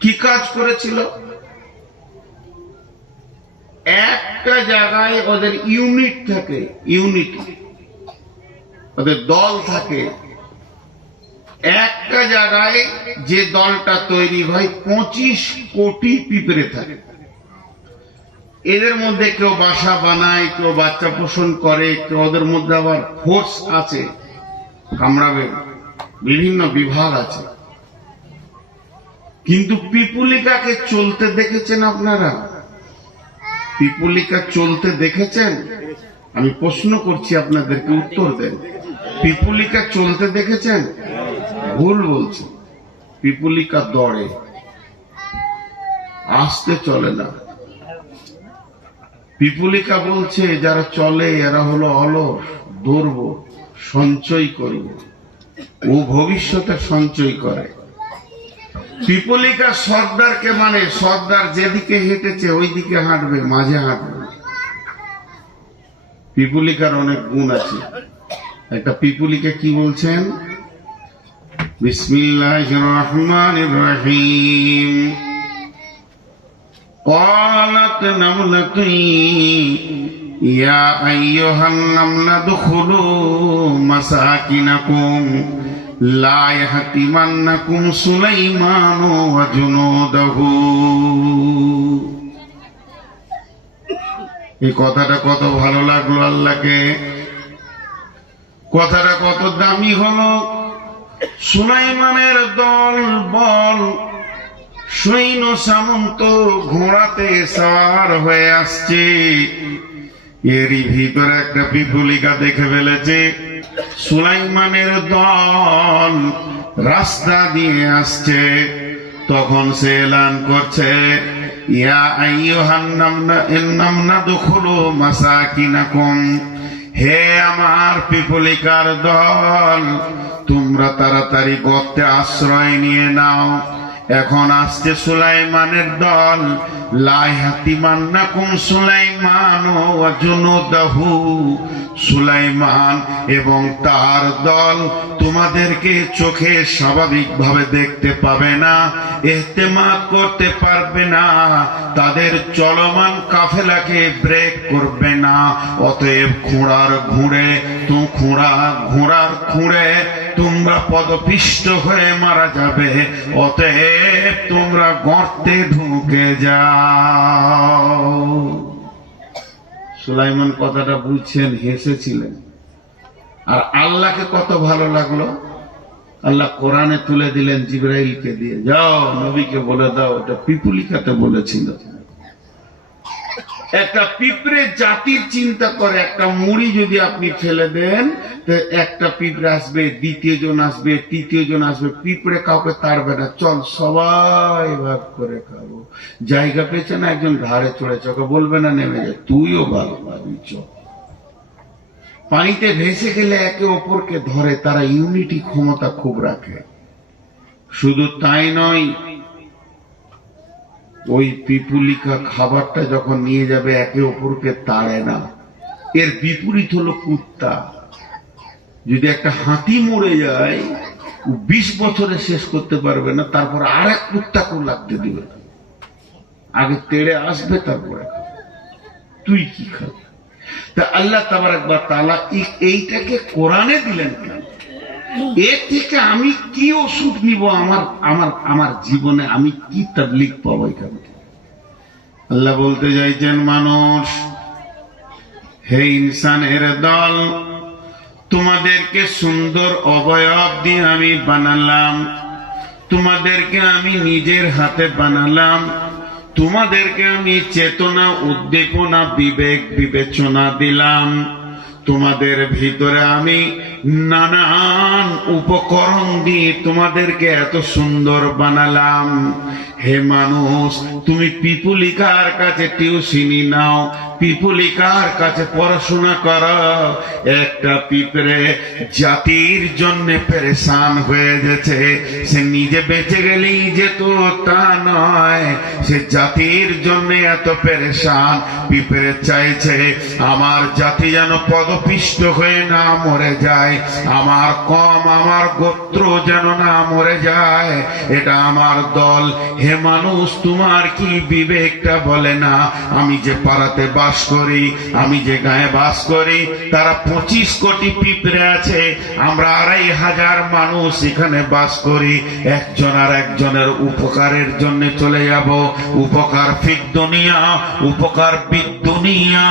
কি কাজ করেছিল? একটা জায়গায় ওদের ইউনিট থাকে, ইউনিট, ওদের দল থাকে। একটা জায়গায় যে দলটা তৈরি হয় 25 কোটি পিঁপড়ে থাকে। এদের মধ্যে কেউ বাসা বানায়, কেউ বাচ্চা পোষণ করে, কেউ ওদের মধ্যে আবার ফোর্স আছে, কামড়াবে, বিভিন্ন বিভাগ আছে। কিন্তু পিপুলিকাকে চলতে দেখেছেন আপনারা? পিপুলিকা চলতে দেখেছেন? আমি প্রশ্ন করছি, আপনাদেরকে উত্তর দেন। পিপুলিকা চলতে দেখেছেন? ভুল বলছে। পিপুলিকা দৌড়ে, আসতে চলে না। পিপুলিকা বলছে যারা চলে এরা হলো অলস, দৌড়ব, সঞ্চয় করব। ও ভবিষ্যতে সঞ্চয় করে। পিপুলিকা সর্দারকে মানে, সর্দার যেদিকে হেঁটেছে ওই দিকে হাঁটবে, মাঝে হাঁটবে। পিপুলিকার অনেক গুণ আছে। একটা পিপুলিকা কি বলছেন? বিসমিল্লাহির রহমানির রহিম। قالت نملة يا أيها النمل ادخلوا مساكنكم لا يحطمنكم سليمان وجنوده। এই কথাটা কত ভালো লাগলো আল্লাহকে, কথাটা কত দামি হলো। সুলাইমানের দল বল, সৈন্য সামন্ত ঘোড়াতে সাওয়ার হয়ে আসছে। এরই ভিতরে একটা পিপুলিকা দেখে ফেলেছে সুলাইমানের দল রাস্তা দিয়ে আসছে। তখন সে এলান করছে, ইয়া আইয়ুহান নামলা দুখুলু মাসাকিনাকুম, হে আমার পিপুলিকার দল, তোমরা তাড়াতাড়ি গর্তে আশ্রয় নিয়ে নাও। এখন আসছে সুলাইমানের দল, লা ইয়াতিমান্নাকুম সুলাইমান ওয়া জুনুদাহু, সুলাইমান এবং তার দল তোমাদেরকে চোখে স্বাভাবিকভাবে দেখতে পাবে না, ইহতিমাত করতে পারবে না, তাদের চলমান কাফেলাকে ব্রেক করবে না। অতএব ঘোড়ার খুঁড়ে তোমরা পদপিষ্ট হয়ে মারা যাবে। অতএব তোমরা গর্তে ঢুকে যাও। সুলাইমান কথাটা বুঝছেন, হেসেছিলেন। আর আল্লাহকে কত ভালো লাগলো, আল্লাহ কোরআনে তুলে দিলেন জিবরাইলকে দিয়ে, যাও নবীকে বলে দাও এটা পিপুলিকাতে বলেছিল। একটা পিঁপড়ে জাতির চিন্তা করে, একটা মুড়ি যদি আপনি ফেলে দেন তো একটা পিঁপড়ে আসবে, দ্বিতীয় জন আসবে, তৃতীয় জন আসবে, পিঁপড়ে কাউকে তাড়বে না, চল সবাই ভাগ করে খাবো। জায়গা পেয়েছে না, একজন ধারে চড়েছে, ওকে বলবে না নেমে যায়, তুইও ভাগ পাবি, চল। পানিতে ভেসে গেলে একে অপরকে ধরে, তারা ইউনিটি ক্ষমতা খুব রাখে। শুধু তাই নয়, ওই পিপুলিকা খাবারটা যখন নিয়ে যাবে একে অপরকে তাড়ে না। এর বিপরীত হলো কুত্তা। যদি একটা হাতি মরে যায় 20 বছরে শেষ করতে পারবে না, তারপর আরেক কুত্তাকেও লাগতে দিবে না, আগে তেড়ে আসবে তারপরে তুই কি খাবি। তা আল্লাহ তাবারক ওয়া তাআলা এইটাকে কোরআনে দিলেন কেন? এর থেকে আমি কি ওষুধ নিব আমার জীবনে, আমি কি তাবলীগ পাবো এখান থেকে? আল্লাহ বলতে চাইছেন, মানুষ, হে ইনসানের দল, তোমাদেরকে সুন্দর অবয়ব দিয়ে আমি বানালাম, তোমাদেরকে আমি নিজের হাতে বানালাম, তোমাদেরকে আমি চেতনা, উদ্দীপনা, বিবেক, বিবেচনা দিলাম, তোমাদের ভিতরে আমি নানান উপকরণ দিয়ে তোমাদেরকে এত সুন্দর বানালাম। হে মানুষ, তুমি পিপুলিকার কাছে টিউশনি নাও, পিপুলিকার কাছে পড়াশোনা করো। একটা পিঁপড়ে জাতির জন্য পেরেশান হয়ে গেছে, সে নিজে বেঁচে গেলেই যেত তা নয়, সে জাতির জন্য এত পেরেশান। পিঁপড়ে চাইছে আমার জাতি যেন পদপিষ্ট হয়ে না মরে যায়, আমার গোত্র যেন না মরে যায়, এটা আমার দল। হে মানুষ, তোমার কি বিবেকটা বলে না, আমি যে পাড়াতে বাস করি, আমি যে গায়ে বাস করি, তারা 25 কোটি পিঁপড়ে আছে, আমরা 2,500 মানুষ এখানে বাস করি, একজন আর একজনের উপকারের জন্য চলে যাব। উপকার ফিদ দুনিয়া, উপকার বিদ দুনিয়া,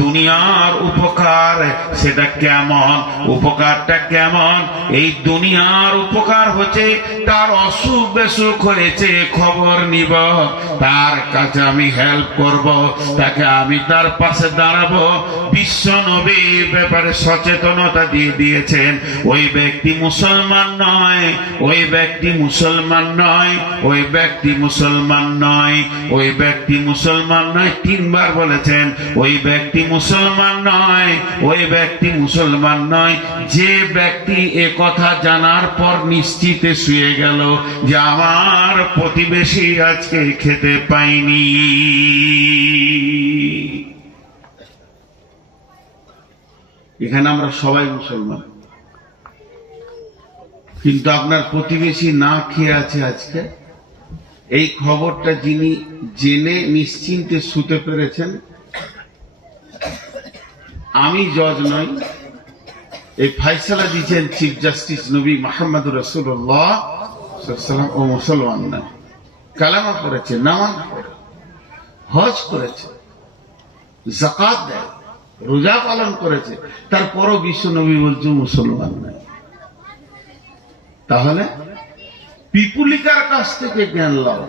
দুনিয়ার উপকার সেটা কেমন, উপকারটা কেমন? এই দুনিয়ার উপকার হচ্ছে তার অসুখ বেসুখ হয়েছে খবর নিব, তার কাছে আমি হেল্প করব, তাকে আমি তার পাশে দাঁড়াবো। বিশ্ব নবী ব্যাপারে সচেতনতা দিয়ে দিয়েছেন। ওই ব্যক্তি মুসলমান নয়, ওই ব্যক্তি মুসলমান নয়, ওই ব্যক্তি মুসলমান নয়, ওই ব্যক্তি মুসলমান নয়, 3 বার বলেছেন, ওই ব্যক্তি মুসলমান নয়, ওই ব্যক্তি মুসলমান নয়। যে ব্যক্তি এ কথা জানার পর নিশ্চিতে শুয়ে গেল যে আমার প্রতিবেশী আজকে খেতে পাইনি। এখানে আমরা সবাই মুসলমান, কিন্তু আপনার প্রতিবেশী না খেয়ে আছে আজকে, এই খবরটা যিনি জেনে নিশ্চিন্তে শুতে পেরেছেন, আমি জজ নই, এই ফাইসালা দিচ্ছেন চিফ জাস্টিস নবী মুহাম্মদুর রাসূলুল্লাহ সাল্লাল্লাহু আলাইহি ওয়াসাল্লাম। ও মুসলমান না, কালেমা পড়েছে, নামাজ পড়ে, হজ করেছে, যাকাত দেয়, রোজা পালন করেছে, তারপরও বিশ্ব নবী বলছে মুসলমান নাই। তাহলে পিপুলিকার কাছ থেকে জ্ঞান লাও।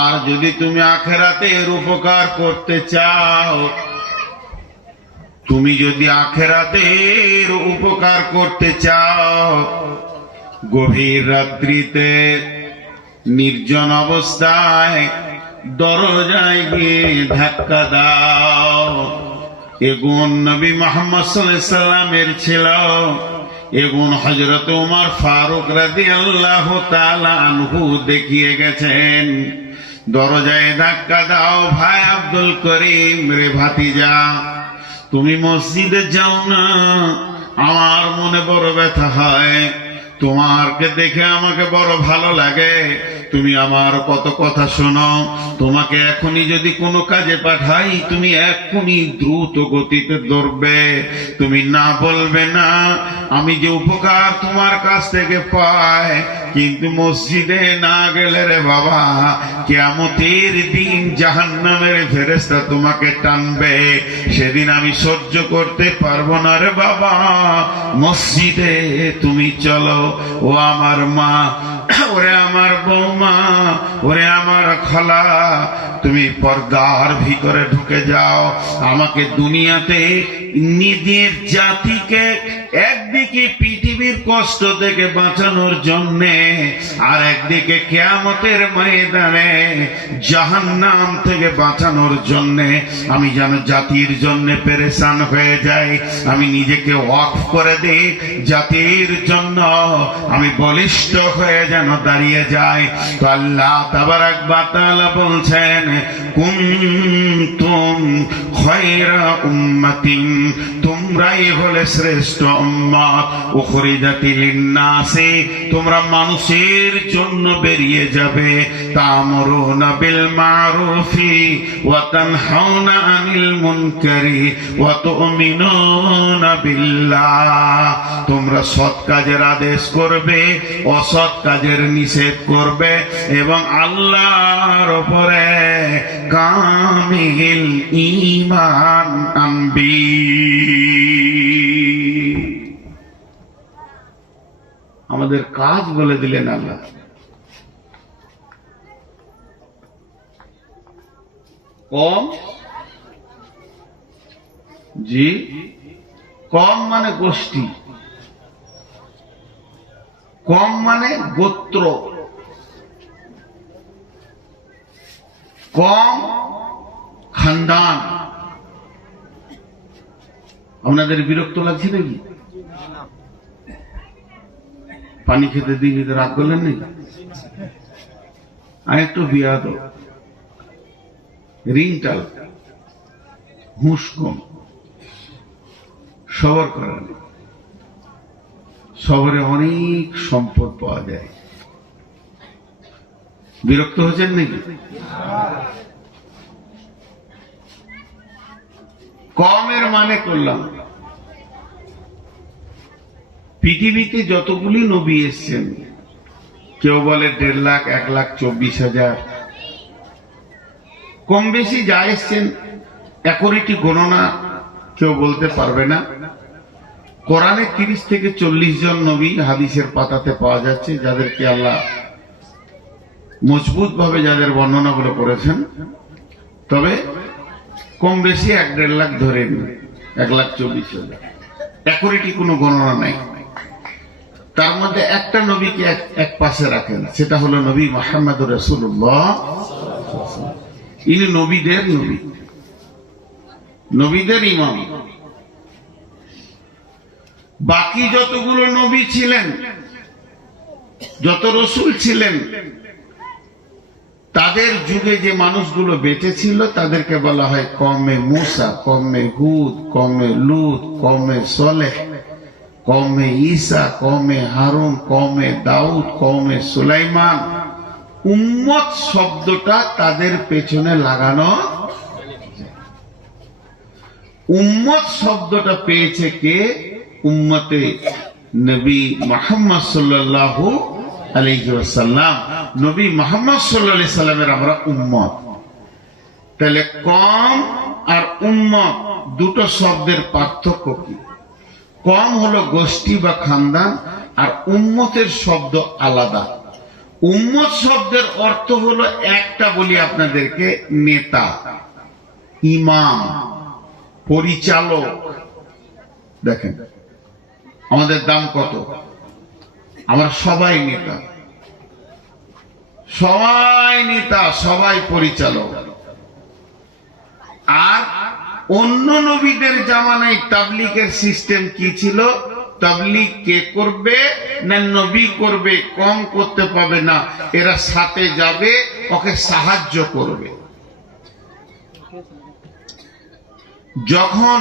আর যদি তুমি আখেরাতের উপকার করতে চাও, তুমি যদি আখেরাতের উপকার করতে চাও, গভীর রাত্রিতে নির্জন অবস্থায় দরজায় গিয়ে ধাক্কা দাও। এ গুণ নবী মুহাম্মদ সাল্লাল্লাহু আলাইহি সাল্লামের ছিল। এগুন হযরত ওমর ফারুক রাদিয়াল্লাহু তাআলা আনহু দেখিয়ে গেছেন। দরজায় ধাক্কা দাও, ভাই আব্দুল করিম রে ভাতিজা, তুমি মসজিদে যাও না, আমার মনে বড় ব্যথা হয়, তোমারকে দেখে আমাকে বড় ভালো লাগে, তুমি আমার কত কথা শোনো, তোমাকে এখনই যদি কোনো কাজে পাঠাই তুমি এখনই দ্রুত গতিতে দৌড়বে, তুমি না বলবে না। আমি যে উপকার তোমার কাছ থেকে পাই, কিন্তু মসজিদে না গেলে রে বাবা, কিয়ামতের দিন জাহান্নামের ফেরেশতা তোমাকে টানবে, সেদিন আমি সহ্য করতে পারবো না রে বাবা, মসজিদে তুমি চলো। ও আমার মা, ওরে আমার বৌমা, ওরে আমার খালা, তুমি পর্দার ভিতরে ঢুকে যাও। আমাকে দুনিয়াতে নিজের জাতিকে একদিকে পৃথিবীর কষ্ট থেকে বাঁচানোর জন্যে, আর একদিকে কিয়ামতের ময়দানে জাহান্নাম থেকে বাঁচানোর জন্যে আমি যেন জাতির জন্য পেরেশান হয়ে যাই, আমি নিজেকে ওয়াকফ করে দিই জাতির জন্য, আমি বলিষ্ঠ হয়ে যেন দাঁড়িয়ে যাই। তো আল্লাহ তাবারাক ওয়া তাআলা বলছেন, কুনতুম খায়রা উম্মাতিন, তোমরাই হলে শ্রেষ্ঠ উম্মত, উখরিজাতিল লিন্নাসি, তোমরা মানুষের জন্য বেরিয়ে যাবে, তা'মুরুনা বিল মা'রুফি ওয়া তানহাউনা আনিল মুনকারি ওয়া তু'মিনুনা বিল্লাহ, তোমরা সৎ কাজের আদেশ করবে, অসৎ কাজের নিষেধ করবে, এবং আল্লাহর উপরে কামিল ঈমান আনবি। আমাদের কাজ বলে দিলেন আল্লাহ। কম, জি, কম মানে গোষ্ঠী, কম মানে গোত্র, কম খানদান। আপনাদের বিরক্ত লাগছে নাকি? পানি খেতে দিন, রাগ করলেন নাকি? আর একটু বিয়াদ, রিংটাল, হুঁশ কম, সবর করেন। শহরে অনেক সম্পদ পাওয়া যায়। বিরক্ত হচ্ছেন নাকি? কমের মানে করলাম, পৃথিবীতে যতগুলি নবী এসছেন, কেউ বলে 1.5 লাখ, 1,24,000, কম বেশি যা এসছেন একরিটি গণনা কেউ বলতে পারবে না। কোরআনে 30 থেকে 40 জন নবী হাদিসের পাতাতে পাওয়া যাচ্ছে, যাদেরকে আল্লাহ মজবুত ভাবে যাদের বর্ণনাগুলো করেছেন। তবে কম বেশি 1.5 লাখ ধরে, 1,24,000, একরিটি কোনো গণনা নাই। তার মধ্যে একটা নবীকে এক পাশে রাখেন, সেটা হলো নবী মুহাম্মদুর রাসূলুল্লাহ। ইনি নবীদের নবী, নবীদের ইমাম। বাকি যতগুলো নবী ছিলেন, যত রসুল ছিলেন, তাদের যুগে যে মানুষগুলো বেঁচে ছিল তাদেরকে বলা হয় কওমে মূসা, কওমে হুদ, কওমে লূত, কওমে সালেহ, কওমে ঈসা, কওমে হারুন, কওমে দাউদ, কওমে সুলাইমান। উম্মত শব্দটা তাদের পেছনে লাগানো। উম্মত শব্দটা পেয়েছে কে? উম্মতে নবী মুহাম্মদ সাল্লাল্লাহু আলাইহি ওয়াসাল্লাম। নবী মুহাম্মদ সাল্লাল্লাহু আলাইহি সাল্লামের আমরা উম্মত। তাহলে কম আর উম্মত দুটো শব্দের পার্থক্য কি? কম হলো গোষ্ঠী বা খানদান, আর উম্মতের শব্দ আলাদা। উম্মত শব্দের অর্থ হলো একটা, বলি আপনাদেরকে, নেতা, ইমাম, পরিচালক। দেখেন আমাদের দাম কত, আমরা সবাই নেতা, সবাই নেতা, সবাই পরিচালক। আর অন্য নবীদের জামানায় তাবলীগের সিস্টেম কি ছিল? তাবলীগ কে করবে না নবী করবে, কম করতে পাবে না, এরা সাথে যাবে, ওকে সাহায্য করবে। যখন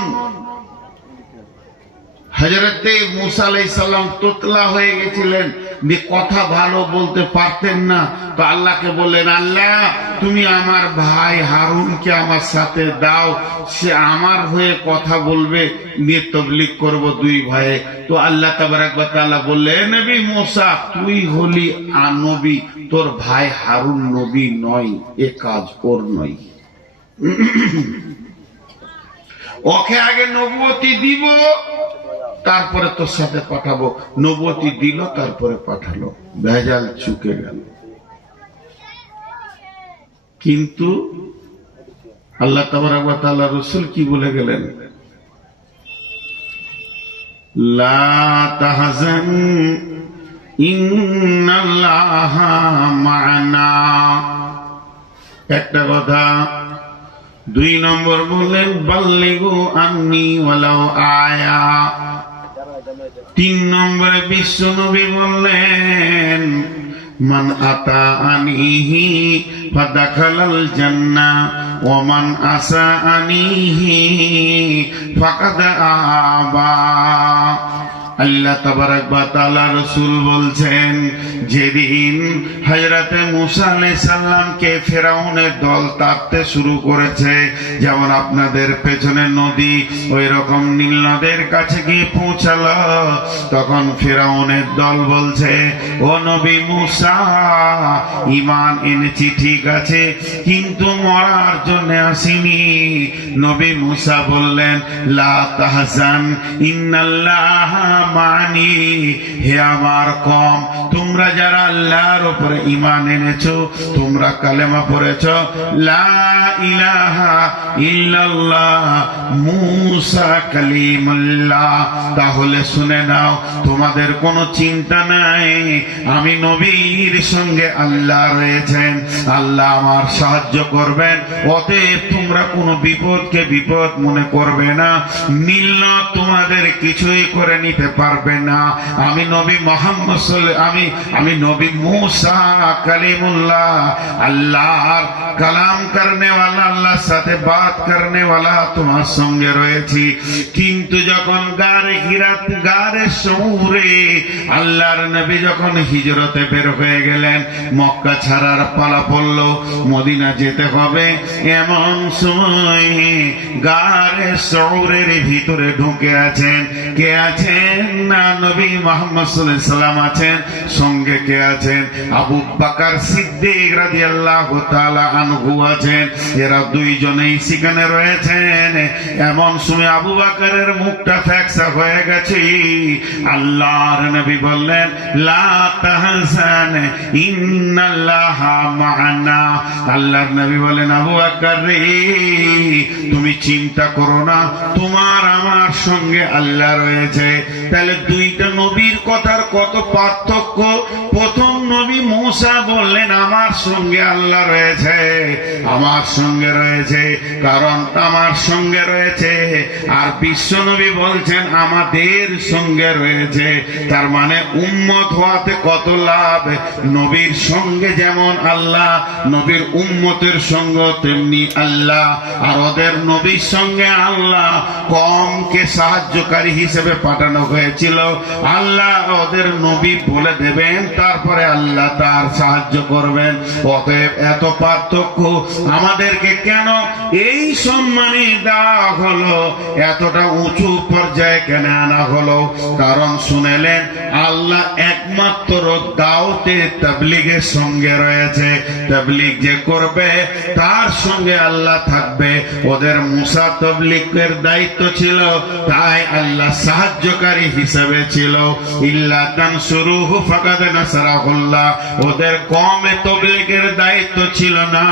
হযরতে মুসা আলাইহিস সালাম তোতলা হয়ে গেছিলেন, যে কথা ভালো বলতে পারতেন না, তো আল্লাহকে বললেন, আল্লাহ তুমি আমার ভাই হারুনকে আমার সাথে দাও, সে আমার হয়ে কথা বলবে, নিয়ে তাবলীগ করব দুই ভাইয়ে। তো আল্লাহ তাবারক ওয়া তাআলা বললেন, নবী মুসা তুই হলি নবী, তোর ভাই হারুন নবী নয়, এ কাজ ওর নয়। ওকে আগে নবুয়তি দিব, তারপরে তোর সাথে পাঠাবো। নবুয়তি দিল, তারপরে পাঠালো, ভেজাল চুকে গেল। কিন্তু আল্লাহ তাবারক ওয়া তাআলা রাসূল কি বলে গেলেন, লা তাহজান ইন্নাল্লাহা মা'ানা। একটা কথা। 2 নম্বর বললেন বাল্লিগু আন্নি ওয়ালাউ আয়া। 3 নম্বরে বিশ্ব নবী বললেন, মান আতাআনিহি ফাদাখালাল জান্নাহ ওয়া মান আসাআনিহি ফাকাদ আবা। আল্লাহ তাবারক ওয়া তাআলা রাসূল বলছেন, যেদিন হযরতে মুসা আলাইহিস সালামকে ফেরাউনের দল তাড়তে শুরু করেছে, যেমন আপনাদের পেছনে নদী ওই রকম নীল নদের কাছে গিয়ে পৌঁছালো, তখন ফেরাউনের দল বলছে, ও নবী মুসা, ঈমান এনেছি ঠিক আছে, কিন্তু মরার জন্য আসিনি। নবী মুসা বললেন, লা তাহজান ইন্নাল্লাহা মানি। হে আমার কম, তোমরা যারা আল্লাহর উপরে ঈমান এনেছো, তোমরা কালেমা পড়েছো, লা ইলাহা ইল্লাল্লাহ মুসা কালিমুল্লাহ, তাহলে শুনে নাও, তোমাদের কোনো চিন্তা নাই, আমি নবীর সঙ্গে আল্লাহ রয়েছেন, আল্লাহ আমার সাহায্য করবেন, অতএব তোমরা কোনো বিপদকে বিপদ মনে করবে না, নীল তোমাদের কিছুই করে নিতে পারবে না। আমি নবী মুহাম্মদ আমি নবী মুসা কালিমুল্লাহ, আল্লাহর কালাম করনে वाला, আল্লাহর সাথে বাত করনে वाला তোমার সঙ্গে রয়েছি। কিন্তু যখন গারে সৌরে আল্লাহর নবী যখন হিজরতে বের হয়ে গেলেন, মক্কা ছাড়ার পালা পড়ল, মদিনা যেতে হবে, এমন সময় গারে সৌরের ভিতরে ঢুকে আছেন, কে আছেন না নবী মুহাম্মদ সাল্লাল্লাহু আলাইহি সাল্লাম আছেন, সঙ্গে কে আছেন, আবু বকর সিদ্দিক রাদিয়াল্লাহু তাআলা আনহু আছেন, এরা দুইজনেই সেখানে রয়েছেন। এমন সময় আবু বকরের মুখটা ফ্যাকসা হয়ে গেছে। আল্লাহর নবী বললেন, লা তাহজান ইন্নাল্লাহা মা'ানা। আল্লাহর নবী বলেন, আবু বকর রে, তুমি চিন্তা করো না, তোমার আমার সঙ্গে আল্লাহ রয়েছে। তাহলে দুইটা নবীর কথার কত পার্থক্য। প্রথম নবী মুসা বললেন, আমার সঙ্গে আল্লাহ রয়েছে, আমার সঙ্গে রয়েছে, কারণ আমার সঙ্গে রয়েছে। আর বিশ্ব নবী বলছেন, আমাদের সঙ্গে রয়েছে। তার মানে উম্মত হওয়াতে কত লাভ। নবীর সঙ্গে যেমন আল্লাহ, নবীর উম্মতের সঙ্গে তেমনি আল্লাহ। আর ওদের নবীর সঙ্গে আল্লাহ কমকে সাহায্যকারী হিসেবে পাঠানো হয়েছিল। আল্লাহ ওদের নবী বলে দেবেন, তারপরে আল্লাহ তার সাহায্য করবেন। অতএব এত পার্থক্য। আমাদেরকে কেন এই সম্মানে দেওয়া হলো, এতটা উঁচু পর্যায়ে কেন আনা হলো? কারণ শুনেলেন, আল্লাহ একমাত্র দাওয়াতে তাবলীগের সঙ্গে রয়েছে। তাবলীগ যে করবে তার সঙ্গে আল্লাহ থাকবে। ওদের মুসা তাবলীগের দায়িত্ব ছিল, তাই আল্লাহ সাহায্যকারী হিসেবে ছিল। ইল্লা তানসুরুহু ফাকাদ নাসারাহুল্লাহ। ওদের কওমে তাবলীগের দায়িত্ব ছিল না,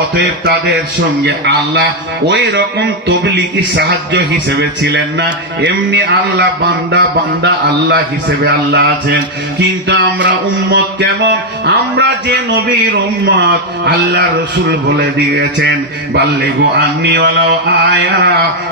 অতএব তাদের সঙ্গে আল্লাহ ওই রকম তাবলীগী সাহায্য হিসেবে ছিলেন না। এমনি আল্লাহ বান্দা বান্দা আল্লাহ হিসেবে আল্লাহ আছেন। কিন্তু আমরা উম্মত কেমন? আমরা যে নবীর উম্মত, আল্লাহ রাসূল বলে দিয়েছেন, বাল্লিগু আন্নি ওয়ালাউ আয়া,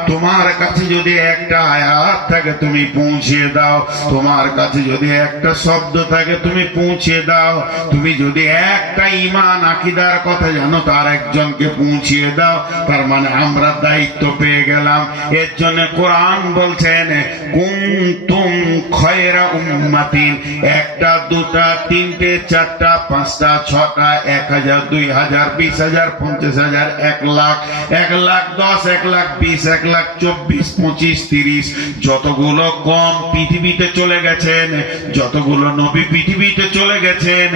তোমার কাছে যদি একটা আয়াত হাত থাকে তুমি পৌঁছিয়ে দাও, তোমার কাছে যদি একটা শব্দ থাকে তুমি পৌঁছিয়ে দাও, তুমি যদি একটা ঈমান আকীদার কথা জানো তার একজনকে পৌঁছিয়ে দাও। তার মানে আমরা দায়িত্ব পেয়ে গেলাম। এর জন্য কোরআন বলছেন কুনতুম খায়রা উম্মাতিন, একটা দুটা তিনটে চারটা পাঁচটা ছটা 1000 2000 20000 50000 1 লাখ 1 লাখ 10 1 লাখ 20 1 লাখ 24 25 30 যতগুলো কম পৃথিবীতে চলে গেছেন, যতগুলো নবী পৃথিবীতে চলে গেছেন,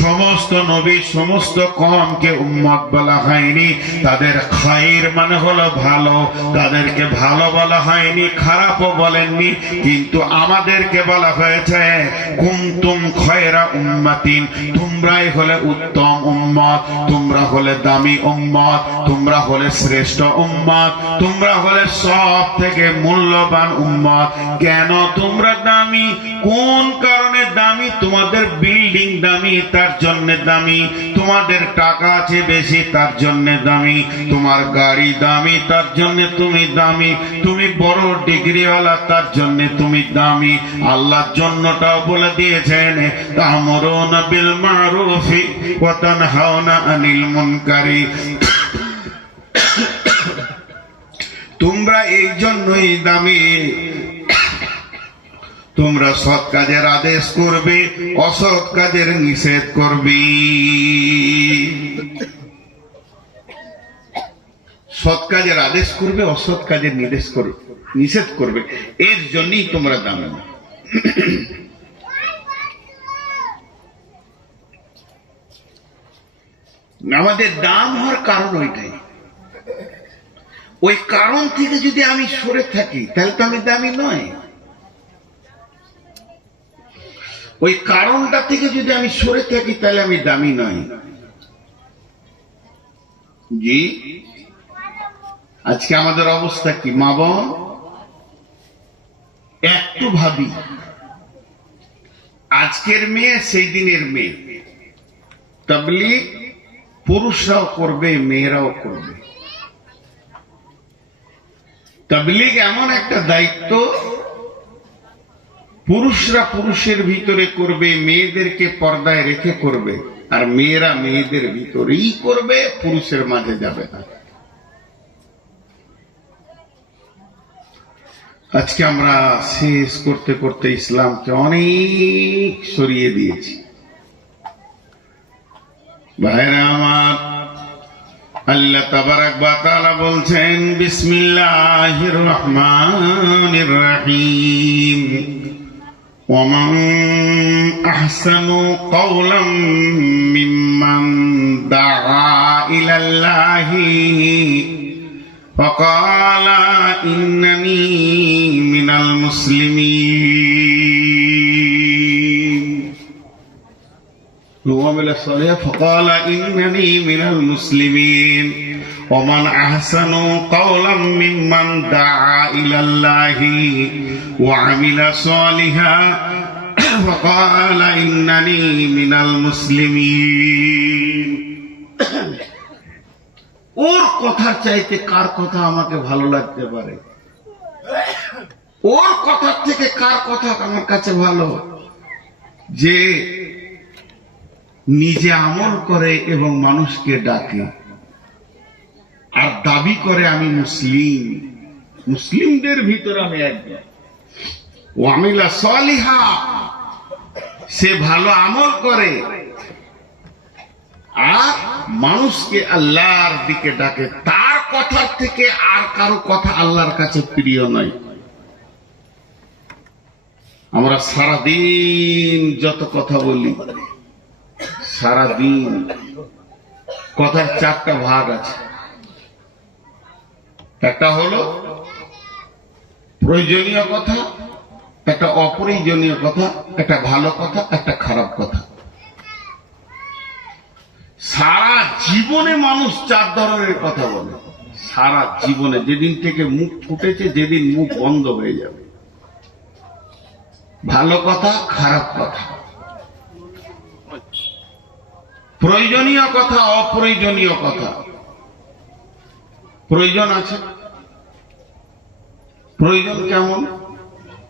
সমস্ত নবী সমস্ত কমকে উম্মত বলা হয়নি। তাদের খায়র মানে হলো ভালো, তাদেরকে ভালো বলা হয়নি, খারাপও বলেননি, কিন্তু আমাদেরকে বলা হয়েছে কুনতুম খায়রা উম্মাতিন, তোমরাই হলে উত্তম উম্মত, তোমরা হলে দামি উম্মত, তোমরা হলে শ্রেষ্ঠ উম্মত, তোমরা হলে সব থেকে মূল্যবান উম্মত। কেন তোমরা দামি? কোন কারণে দামি? তোমাদের বিল্ডিং দামি তার জন্য দামি, তোমাদের টাকা আছে বেশি তার জন্য দামি, তোমার গাড়ি দামি তার জন্য তুমি দামি, তুমি বড় ডিগ্রিওয়ালা তার জন্য তুমি দামি। আল্লাহর জন্যটাও বলে দিয়েছেন তা'মুরুনা বিল মা'রুফি ওয়া তানহাউনা আনিল মুনকারি, তোমরা এই জন্যই দামি, তোমরা সৎ কাজের আদেশ করবে, অসৎ কাজের নিষেধ করবে। সৎ কাজের আদেশ করবে, অসৎ কাজের নিষেধ করবে, এর জন্যই তোমরা দামি। আমাদের দাম হওয়ার কারণ ওইটাই। ওই কারণ থেকে যদি আমি সরে থাকি তাহলে তো আমি দামি নয়। ওই কারণটা থেকে যদি আমি সরে থাকি তাহলে আমি দামি নই। জি, আজকে আমাদের অবস্থা কি মা বোন? একটু ভাবি, আজকের মেয়ে সেই দিনের মেয়ে। তাবলীগ পুরুষরাও করবে, মেয়েরাও করবে। তাবলীগ এমন একটা দায়িত্ব, পুরুষরা পুরুষের ভিতরে করবে, মেয়েদেরকে পর্দায় রেখে করবে, আর মেয়েরা মেয়েদের ভিতরেই করবে, পুরুষের মাঝে যাবে না। আজকে আমরা শেষ করতে করতে ইসলামকে অনেক সরিয়ে দিয়েছি। ভাইরা আমার, আল্লাহ তাবারাক ওয়া তাআলা বলছেন বিসমিল্লাহির রহমানির রহিম ومن أحسن قولا ممن دعا إلى الله وقال إنني من المسلمين وعمل صالحا فقال إنني من المسلمين ومن أحسن قولا ممن دعا إلى الله وعمل صالحا فقال إنني من المسلمين। ওর কথার চাইতে কার কথা আমাকে ভালো লাগতে পারে? ওর কথার থেকে কার কথা আমার কাছে ভালো? যে নিজে আমল করে এবং মানুষকে ডাকে আর দাবি করে আমি মুসলিম, মুসলিমদের ভিতরে আমি একজন। ওয়ামিলা সালিহা, সে ভালো আমল করে আর মানুষকে আল্লাহর দিকে ডাকে, তার কথার থেকে আর কারো কথা আল্লাহর কাছে প্রিয় নয়। আমরা সারাদিন যত কথা বলি, সারাদিন কথার চারটা ভাগ আছে। একটা হলো প্রয়োজনীয় কথা, একটা অপ্রয়োজনীয় কথা, একটা ভালো কথা, একটা খারাপ কথা। সারা জীবনে মানুষ চার ধরনের কথা বলে। সারা জীবনে, যেদিন থেকে মুখ ফুটেছে, যেদিন মুখ বন্ধ হয়ে যাবে। ভালো কথা, খারাপ কথা, প্রয়োজনীয় কথা, অপ্রয়োজনীয় কথা। প্রয়োজন আছে, প্রয়োজন কেমন?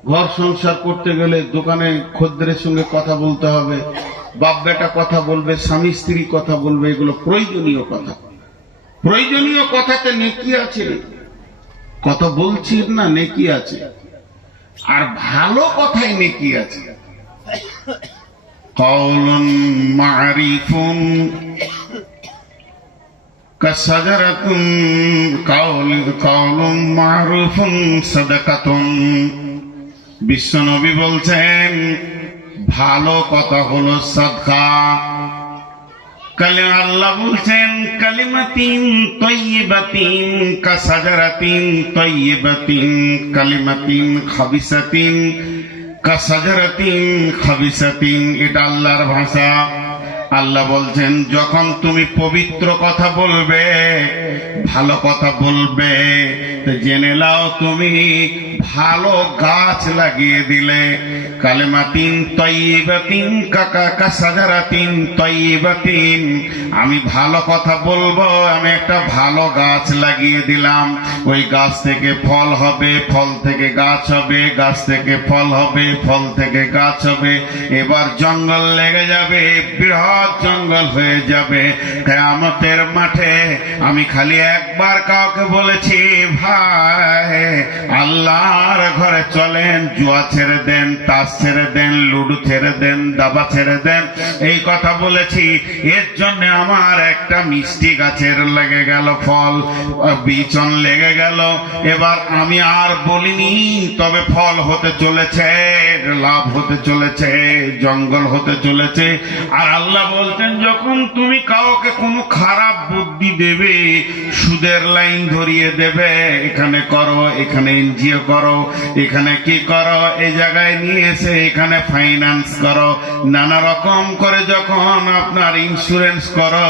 ঘর সংসার করতে গেলে দোকানে খদ্দেরের সঙ্গে কথা বলতে হবে, বাপ বেটা কথা বলবে, স্বামী স্ত্রী কথা বলবে, এগুলো প্রয়োজনীয় কথা। প্রয়োজনীয় কথাতে নেকি আছে, কথা বলছি না নেকি আছে, আর ভালো কথায় নেকি আছে। Kowloon মারিফুন কাসাজারাতুন Kowloon মারুফুন সাদাকাতুন। বিশ্বনবী বলছেন ভালো কথা হলো সাদকা। কালিমা আল্লাহ বলছেন কালিমাতিন তাইয়্যিবাতিন কাসাজারাতিন তাইয়্যিবাতিন কালিমাতিন খাবিসাতিন কাসাজারাতিন খাবিসাতিন। এটা আল্লাহর ভাষা। আল্লাহ বলছেন যখন তুমি পবিত্র কথা বলবে, ভালো কথা বলবে, তো জেনে নাও তুমি ভালো গাছ লাগিয়ে দিলে। কালিমাতিন তাইয়্যিবাতিন কাসাজারাতিন তাইয়্যিবাতিন। আমি ভালো কথা বলবো, আমি একটা ভালো গাছ লাগিয়ে দিলাম, ওই গাছ থেকে ফল হবে, ফল থেকে গাছ হবে, গাছ থেকে ফল হবে, ফল থেকে গাছ হবে। এবার জঙ্গল লেগে যাবে, বৃহৎ জঙ্গল হয়ে যাবে। কিয়ামতের মাঠে আমি খালি একবার কাউকে বলেছি, ভাই আল্লাহর ঘরে চলেন, জুয়া ছেড়ে দেন, তাস ছেড়ে দেন, লুডু ছেড়ে দেন, দাবা ছেড়ে দেন, এই কথা বলেছি। এর জন্য আমার একটা মিষ্টি গাছের লেগে গেল ফল, বিচন লেগে গেল। এবার আমি আর বলিনি, তবে ফল হতে চলেছে, লাভ হতে চলেছে, জঙ্গল হতে চলেছে। আর আল্লাহ বলতেন যখন তুমি কাউকে কোনো খারাপ বুদ্ধি দেবে, সুদের লাইন ধরিয়ে দেবে, এখানে করো, এখানে এনজিও করো, এখানে কি করো, এই জায়গায় নিয়ে এসে এখানে ফাইন্যান্স করো, নানা রকম করে যখন আপনার ইন্স্যুরেন্স করো,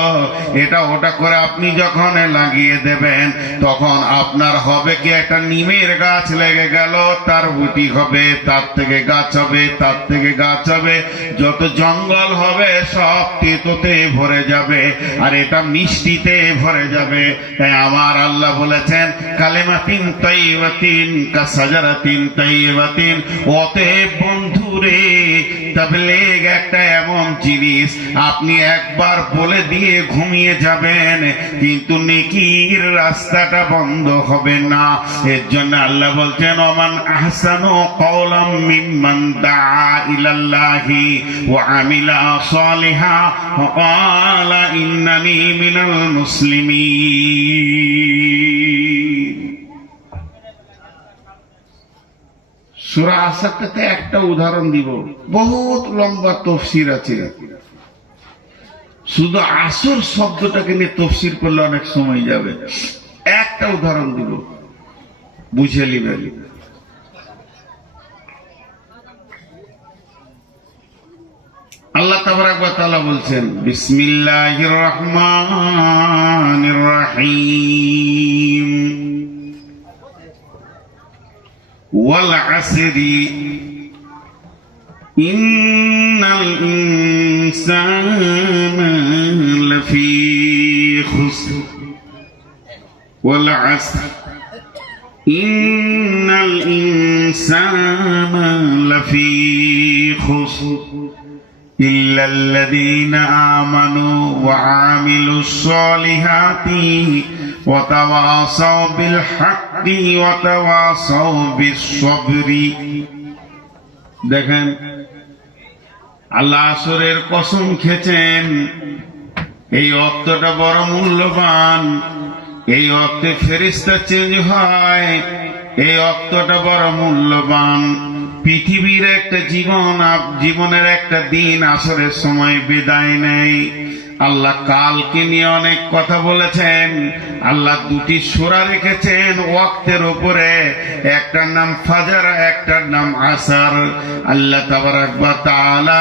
এটা ওটা করে আপনি যখন লাগিয়ে দেবেন, তখন আপনার হবে কি একটা নিমের গাছ লেগে গেল, তার বুটি হবে, তার থেকে গাছ হবে, তার থেকে গাছ হবে, যত জঙ্গল হবে সব তেতোতে ভরে যাবে, আর এটা মিষ্টিতে ভরে যাবে। তাই আমার আল্লাহ বলেছেন কালিমাতিন তাইয়্যিবাতিন কাসাজারাতিন তাইয়্যিবাতিন। অতএব বন্ধুরে, তাবলীগ একটা এমন জিনিস, আপনি একবার বলে দিয়ে ঘুমিয়ে যাবেন, কিন্তু নেকির রাস্তাটা বন্ধ হবে না। এর জন্য আল্লাহ বলছেন ওমান আহসানু কওলাম মিম্মান দাআ ইলাল্লাহি ওয়া আমিলা সালিহা ওয়া ক্বালা ইন্নানি মিনাল মুসলিমিন। সূরা আসর থেকে একটা উদাহরণ দিব, বহুত লম্বা তাফসীর আছে, শুধু আসর শব্দটাকে নিয়ে তাফসীর করলে অনেক সময় যাবে। একটা উদাহরণ দিব, বুঝে নিবেন। আল্লাহ তাবারাক ওয়া তাআলা বলছেন বিসমিল্লাহির রহমানির রহিম ওয়াল আসরি ইন্নাল ইনসানা লাফি খুসর ওয়াল আসর ইন্নাল ইনসানা লাফি খুসর إلا الذين آمنوا وعملوا الصالحات وتواصوا بالحق وتواصوا بالصبر। দেখেন আল্লাহ আসরের কসম খেয়েছেন, এই অর্থটা বড় মূল্যবান, এই অর্থে ফেরেশতা চেঞ্জ হয়, এই অর্থটা বড় মূল্যবান। পৃথিবীর একটা জীবনের একটা দিন আসরের সময় বিদায় নেই। আল্লাহ কালকে নিয়ে অনেক কথা বলেছেন। আল্লাহ দুটি সূরা রেখেছেন ওয়াক্তের উপরে, একটার নাম ফাজর, একটার নাম আসর। আল্লাহ তাবারাক ওয়া তাআলা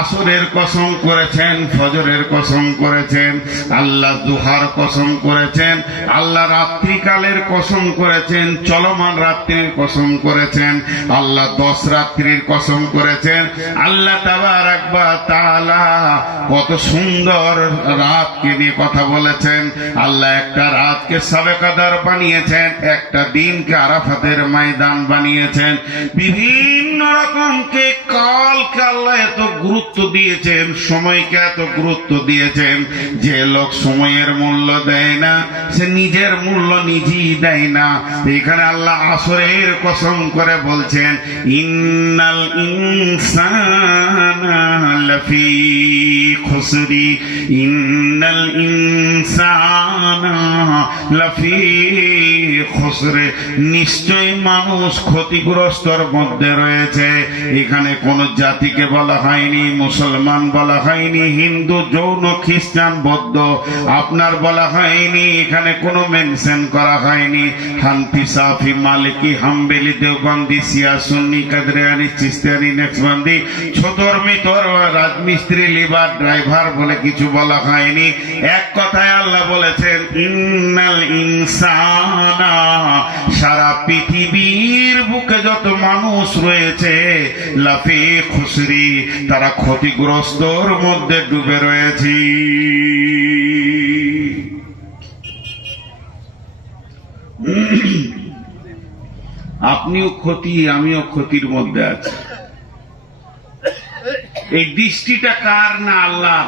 আসরের কসম করেছেন, ফজরের কসম করেছেন, আল্লাহ দুহার কসম করেছেন, আল্লাহ রাত্রিকালের কসম করেছেন, চলমান রাত্রির কসম করেছেন, আল্লাহ 10 রাত্রির কসম করেছেন। আল্লাহ তাবারাক ওয়া তাআলা কত সুন্দর কদর রাতকে নিয়ে কথা বলেছেন। আল্লাহ একটা রাতকে সবে কদর বানিয়েছেন, একটা দিনকে আরাফাতের ময়দান বানিয়েছেন। বিভিন্ন রকমকে কালকে আল্লাহ এত গুরুত্ব দিয়েছেন, সময়কে এত গুরুত্ব দিয়েছেন। যে লোক সময়ের মূল্য দেয় না, সে নিজের মূল্য নিজেই দেয় না। এখানে আল্লাহ আসরের কসম করে বলছেন, ইন্নাল ইনসানা লাফি খুসরি, ইন্নাল ইনসানা লাফি খুসরে, নিশ্চয় মানুষ ক্ষতিগ্রস্তর মধ্যে রয়েছে। এখানে কোন জাতিকে বলা হয়নি, মুসলমান বলা হয়নি, হিন্দু, জৈন, খ্রিস্টান, বৌদ্ধ আপনার বলা হয়নি। এখানে কোনো মেনশন করা হয়নি। হানফি, সাফি, মালিকি, হাম্বেলি, দেওবন্দি, শিয়া, সুন্নি, কাদরিয়ানি, চিশতিয়ানি, নেকশবন্দি, ছোটর মিতর, রাজমিস্ত্রি, লিভার, ড্রাইভার বলে কিছু বলা হয়নি। এক কথায় আল্লাহ বলেছেন, ইন্নাল ইনসানা, সারা পৃথিবীর বুকে যত মানুষ রয়েছে, লাফি খুসরি, তারা ক্ষতিগ্রস্তর মধ্যে ডুবে রয়েছে। আপনিও ক্ষতি, আমিও ক্ষতির মধ্যে আছি। এই দৃষ্টিটা কার? না আল্লাহ।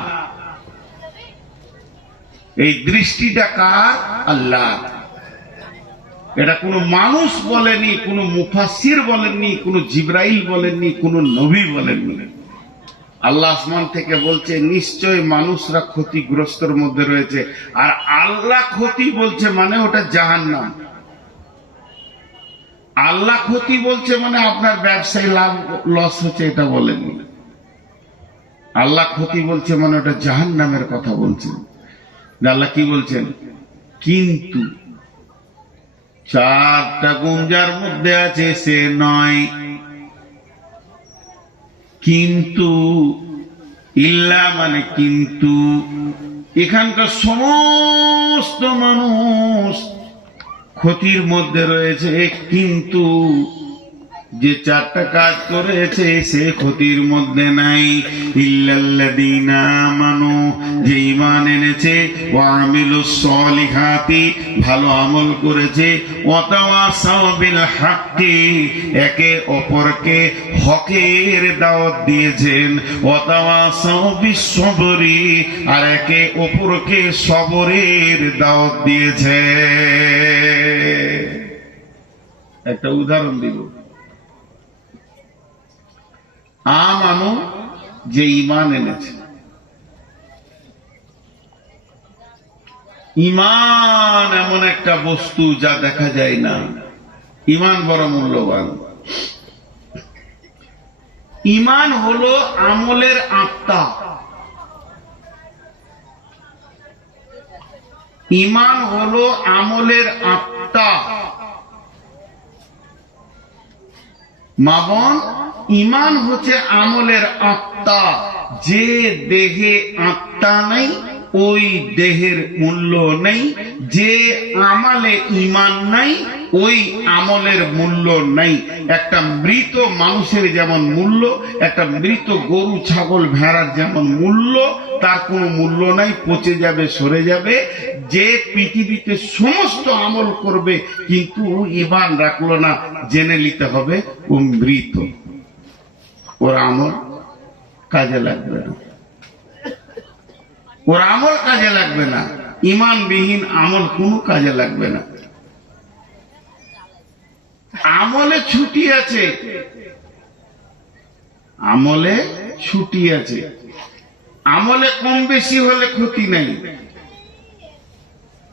এই দৃষ্টিটা কার? আল্লাহ। এটা কোনো মানুষ বলেনি, কোনো মুফাসসির বলেননি, কোনো জিবরাইল বলেননি, কোনো নবী বলেননি। আল্লাহ আসমান থেকে বলছে নিশ্চয় মানুষরা ক্ষতিগ্রস্তর মধ্যে রয়েছে। আর আল্লাহ ক্ষতি বলছে মানে ওটা জাহান্নাম। আল্লাহ ক্ষতি বলছে মানে আপনার ব্যবসায় লাভ লস হচ্ছে, এটা বলেননি। আল্লাহ ক্ষতি বলছে মানে ওটা জাহান্নামের কথা বলছেন। আল্লাহ কি বলছেন? কিন্তু চারটা গুণ যার মধ্যে আছে সে নয়, কিন্তু ইল্লা মানে কিন্তু। এখানকার সমস্ত মানুষ ক্ষতির মধ্যে রয়েছে, কিন্তু যে চারটা কাজ করেছে সে ক্ষতির মধ্যে নাই। ইল্লাল্লাযীনা আমানু, যে ঈমান এনেছে, ওয়া আমিলুস সলিহাতি, ভালো আমল করেছে, ওয়া তাওয়াসাউ বিল হাক্কি, একে অপরকে হকের দাওয়াত দিয়েছেন, ওয়া তাওয়াসাউ বিস সবরি, আর একে অপরকে সবরের দাওয়াত দিয়েছে। একটা উদাহরণ দিব। আমানু, যে ঈমান এনেছে। ঈমান এমন একটা বস্তু যা দেখা যায় না। ঈমান বড় মূল্যবান। ঈমান হলো আমলের আত্মা। ঈমান হলো আমলের আত্মা। মাবন, ঈমান হচ্ছে আমলের আত্মা। যে দেহে আত্মা নেই, ওই দেহের মূল্য নেই। যে আমলে ঈমান নাই, ওই আমলের মূল্য নাই। একটা মৃত মানুষের যেমন মূল্য, একটা মৃত গরু, ছাগল, ভেড়ার যেমন মূল্য, তার কোনো মূল্য নাই, পচে যাবে, সরে যাবে। যে পৃথিবীতে সমস্ত আমল করবে কিন্তু ঈমান রাখলো না, জেনে নিতে হবে ও মৃত, ওর আমল কাজে লাগবে না। ওর আমল কাজে লাগবে না। ঈমানবিহীন আমল কোনো কাজে লাগবে না। আমলে ছুটি আছে, আমলে ছুটি আছে। আমলে কম বেশি হলে ক্ষতি নাই,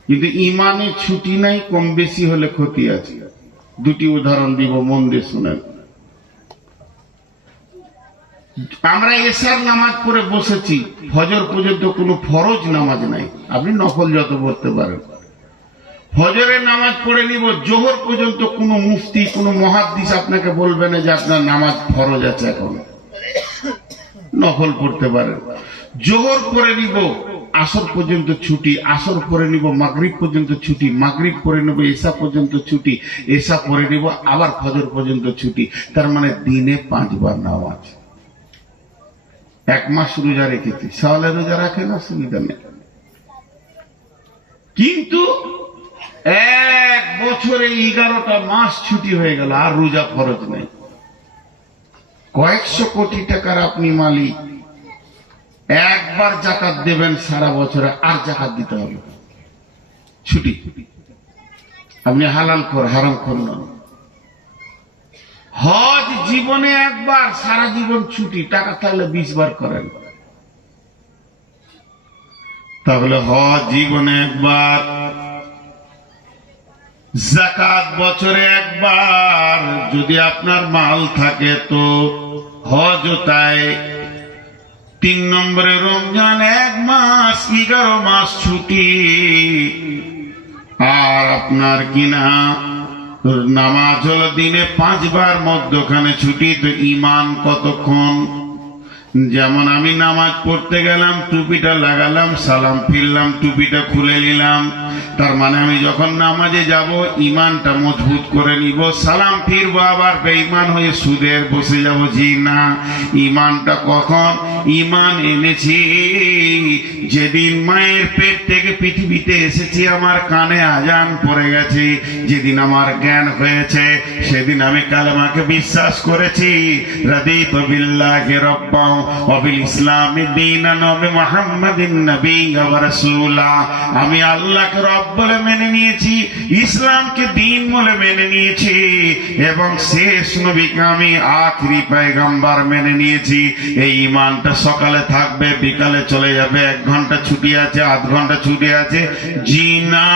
কিন্তু ঈমানে ছুটি নাই, কম বেশি হলে ক্ষতি আছে। দুটি উদাহরণ দিব, মন দিয়ে শুনেন। আমরা এশার নামাজ পড়ে বসেছি, ফজর পর্যন্ত কোনো ফরজ নামাজ নাই। আপনি নফল যত পড়তে পারেন। ফজরের নামাজ পড়ে নিব, জোহর পর্যন্ত কোনো মুফতি, কোনো মুহাদ্দিস আপনাকে বলবে না যে আপনার নামাজ ফরজ আছে, এখন নফল পড়তে পারেন। জোহর পড়ে নিব, আসর পর্যন্ত ছুটি, আসর পড়ে নিব, মাগরিব পর্যন্ত ছুটি, মাগরিব পড়ে নিব, এশা পর্যন্ত ছুটি, এশা পড়ে নিব, আবার ফজর পর্যন্ত ছুটি। তার মানে দিনে 5 বার নামাজ। 1 মাস রোজা রেখেছি, শাওয়ালের রোজা রাখেন, অসুবিধা নেই। কিন্তু 1 বছরে 11টা মাস ছুটি হয়ে গেল, আর রোজা ফরজ নেই। কয়েকশো কোটি টাকার আপনি মালিক, একবার জাকাত দেবেন সারা বছরে, আর জাকাত দিতে হবে, ছুটি। আপনি হালাল খোর, হারাম খোর নন। হজ জীবনে একবার, সারা জীবন ছুটি, টাকা থাকলে 20 বার করেন। তাহলে হজ জীবনে একবার, যাকাত বছরে একবার, যদি আপনার মাল থাকে তো হজও তাই। 3 নম্বরে রমজান 1 মাস, 11 মাস ছুটি। আর আপনার কিনা নামাজ হলো দিনে 5 বার, মধ্যখানে ছুটি। তো ঈমান কতক্ষণ? যেমন আমি নামাজ পড়তে গেলাম, টুপিটা লাগালাম, সালাম ফিরলাম, টুপিটা খুলে নিলাম, তার মানে আমি যখন নামাজে যাব ঈমানটা মজবুত করে নিব। সালাম ফিরবো, আবার বেঈমান হয়ে সুদের বসে যাব? জি না। ঈমানটা কখন? ঈমান এনেছি যেদিন মায়ের পেট থেকে পৃথিবীতে এসেছি, আমার কানে আজান পড়ে গেছে, যেদিন আমার জ্ঞান হয়েছে, সেদিন আমি কালেমাকে বিশ্বাস করেছি। রাদিতু বিল্লাহি রাব্বান ওয়া বিল ইসলামি দীনান ওয়া বিমুহাম্মাদিন নাবিয়্যা ওয়া রাসূলা। আমি আল্লাহকে রব বলে মেনে নিয়েছি, ইসলামকে দিন বলে মেনে নিয়েছি, এবং শেষ নবীকে আমি আখেরি পয়গম্বর মেনে নিয়েছি। এই ঈমানটা সকালে থাকবে, বিকালে চলে যাবে। 1 ঘন্টা ছুটি আছে, 1/2 ঘন্টা ছুটি আছে, জি না।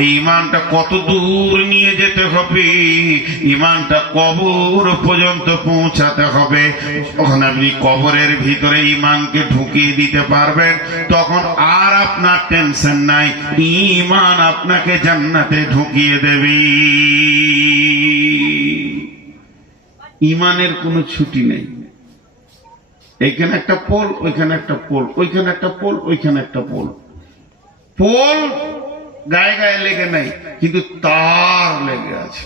এই ঈমানটা কত দূর নিয়ে যেতে হবে? ঈমানটা কবর পর্যন্ত পৌঁছাতে হবে। ওখানে আপনি কবরের ভিতরে ঈমানকে ঢুকিয়ে দিতে পারবেন, তখন আর আপনার টেনশন নাই, ঈমান আপনাকে জান্নাতে ঢুকিয়ে দেবে। ঈমানের কোনো ছুটি নেই। এখানে একটা পোল, ওইখানে একটা পোল, ওইখানে একটা পোল, ওইখানে একটা পোল। পোল গায়ে গায়ে লেগে নাই, কিন্তু তার লেগে আছে।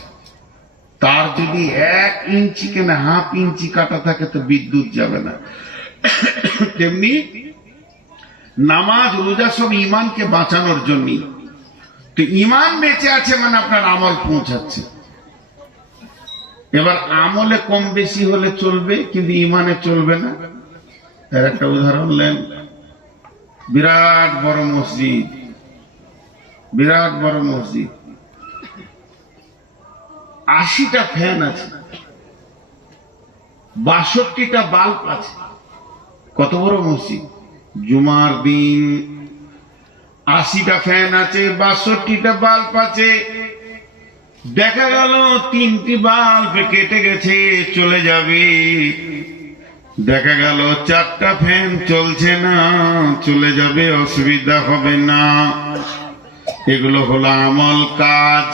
তার যদি 1 ইঞ্চি কেনা 1/2 ইঞ্চি কাটা থাকে তো বিদ্যুৎ যাবে না। তেমনি নামাজ রোজা সব ঈমানকে বাঁচানোর জন্য। তো ঈমান বেঁচে আছে মানে আপনার আমল পৌঁছাচ্ছে। এবার আমলে কম বেশি হলে চলবে, কিন্তু ঈমানে চলবে না। এর একটা উদাহরণ নেন, বিরাট বড় মসজিদ, বিরাট বড় মসজিদ, 80টা ফ্যান আছে, 62টা বাল্ব আছে। কত বড় মসজিদ! জুমার দিন 80টা ফ্যান আছে, 62টা বাল্ব আছে। দেখা গেল 3টি বাল্ব কেটে গেছে, চলে যাবে। দেখা গেল 4টা ফ্যান চলছে না, চলে যাবে, অসুবিধা হবে না। এগুলো হলো আমল, কাজ।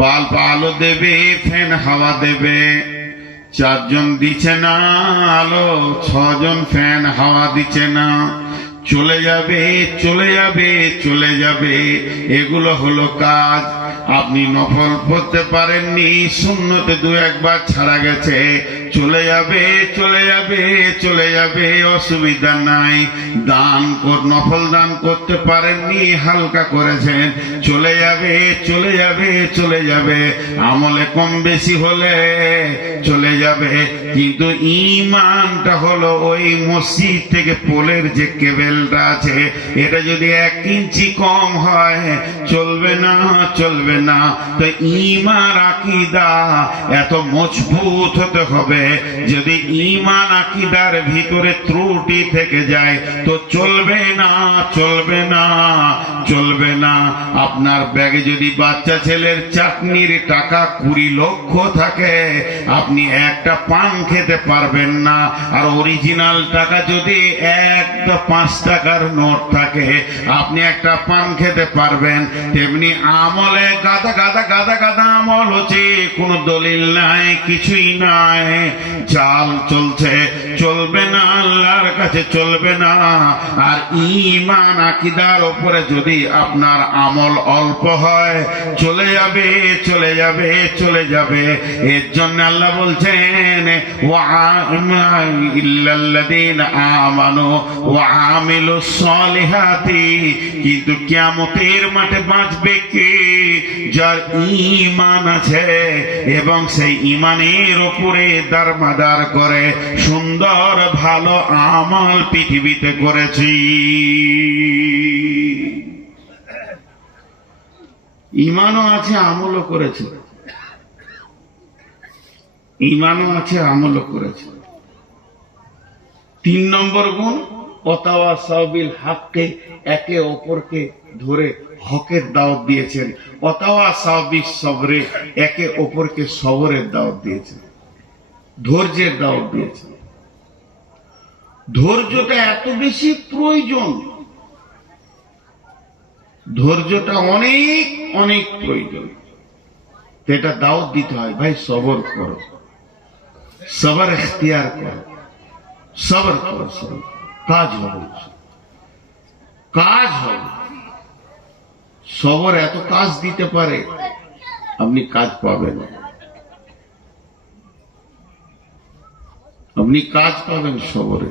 বাল্ব আলো দেবে, ফ্যান হাওয়া দেবে। 4 জন দিচ্ছে না আলো, 6 জন ফ্যান হাওয়া দিচ্ছে না, চলে যাবে, চলে যাবে, চলে যাবে। এগুলো হলো কাজ। আপনি নফল পড়তে পারেননি, সুন্নতে 2-1 বার ছাড়া গেছে, চলে যাবে, চলে যাবে, চলে যাবে, অসুবিধা নাই। দান নফল দান করতে পারেননি, হালকা করেছেন, চলে যাবে, চলে যাবে, চলে যাবে। আমলে কম বেশি হলে চলে যাবে, কিন্তু ঈমানটা হলো ওই মসজিদ থেকে পোলের যে কেবেলটা আছে, এটা যদি 1 ইঞ্চি কম হয় চলবে না, চলবে না। তো ঈমান আকীদা এত মজবুত হতে হবে, যদি ঈমান আকীদার ভিতরে ত্রুটি থেকে যায় তো চলবে না, চলবে না, চলবে না। আপনার ব্যাগে যদি বাচ্চা ছেলের চাটনির টাকা 20 লক্ষ থাকে, আপনি একটা পান খেতে পারবেন না। আর অরিজিনাল টাকা যদি 5 টাকার নোট থাকে, আপনি একটা পান খেতে পারবেন। তেমনি আমলে গাদা গাদা গাদা গাদা আমল হচ্ছে, কোনো দলিল নাই, কিছুই নাই, জাল চলছে, চলবে না, আল্লাহর কাছে চলবে না। আর ঈমান আকীদার উপরে যদি আপনার আমল অল্প হয়, চলে যাবে, চলে যাবে, চলে যাবে। এর জন্য আল্লাহ বলছেন বলেছেন ইল্লাল্লাযীনা আমানু ওয়া আমিলুস সালিহাতি, কিন্তু কিয়ামতের মাঠে বাঁচবে কে? যার ঈমান আছে এবং সেই ঈমানের উপরে দারমাদার করে সুন্দর ভালো আমল পৃথিবীতে করেছি। ঈমানও আছে আমলও করেছে, ঈমানও আছে আমলও করেছে। 3 নম্বর গুণ ওয়াতাওয়াসাউ বিল হককে, একে অপরকে ধরে হকের দাওয়াত দিয়েছেন। ওয়াতাওয়াসাউ বিস সবরে, একে অপরকে সবরের দাওয়াত দিয়েছেন, ধৈর্যের দাওয়াত দিয়েছেন। ধৈর্যটা এত বেশি প্রয়োজন, ধৈর্যটা অনেক অনেক প্রয়োজন। এটা দাওয়াত দিতে হয়, ভাই সবর করো, সবর এখতিয়ার করো, সবর করো, কাজ হবে, কাজ হবে। সবর এত কাজ দিতে পারে, আপনি কাজ পাবেন, আপনি কাজ পাবেন সবরে।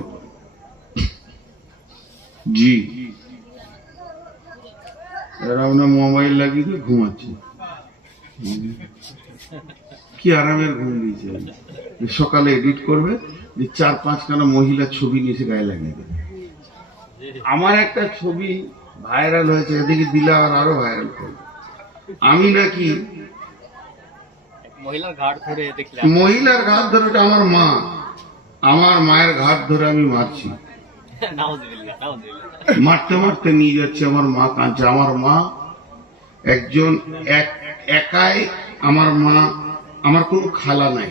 জি, এরা আপনার মোবাইল লাগিয়ে ঘুমাচ্ছে, কি আরামের ঘুম দিয়েছে। সকালে এডিট করবে, 4-5 খানা মহিলার ছবি নিয়ে এসে গায়ে লাগিয়ে দেবে। আমার একটা ছবি ভাইরাল হয়েছে, এদিকে দিলে আরো ভাইরাল করবে। আমি নাকি মহিলার ঘাট ধরে, আমার মা, আমার মায়ের ঘাট ধরে আমি মারছি, মারতে মারতে নিয়ে যাচ্ছে। আমার মা কাঁদছে। আমার মা একজন একাই, আমার মা, আমার কোনো খালা নাই,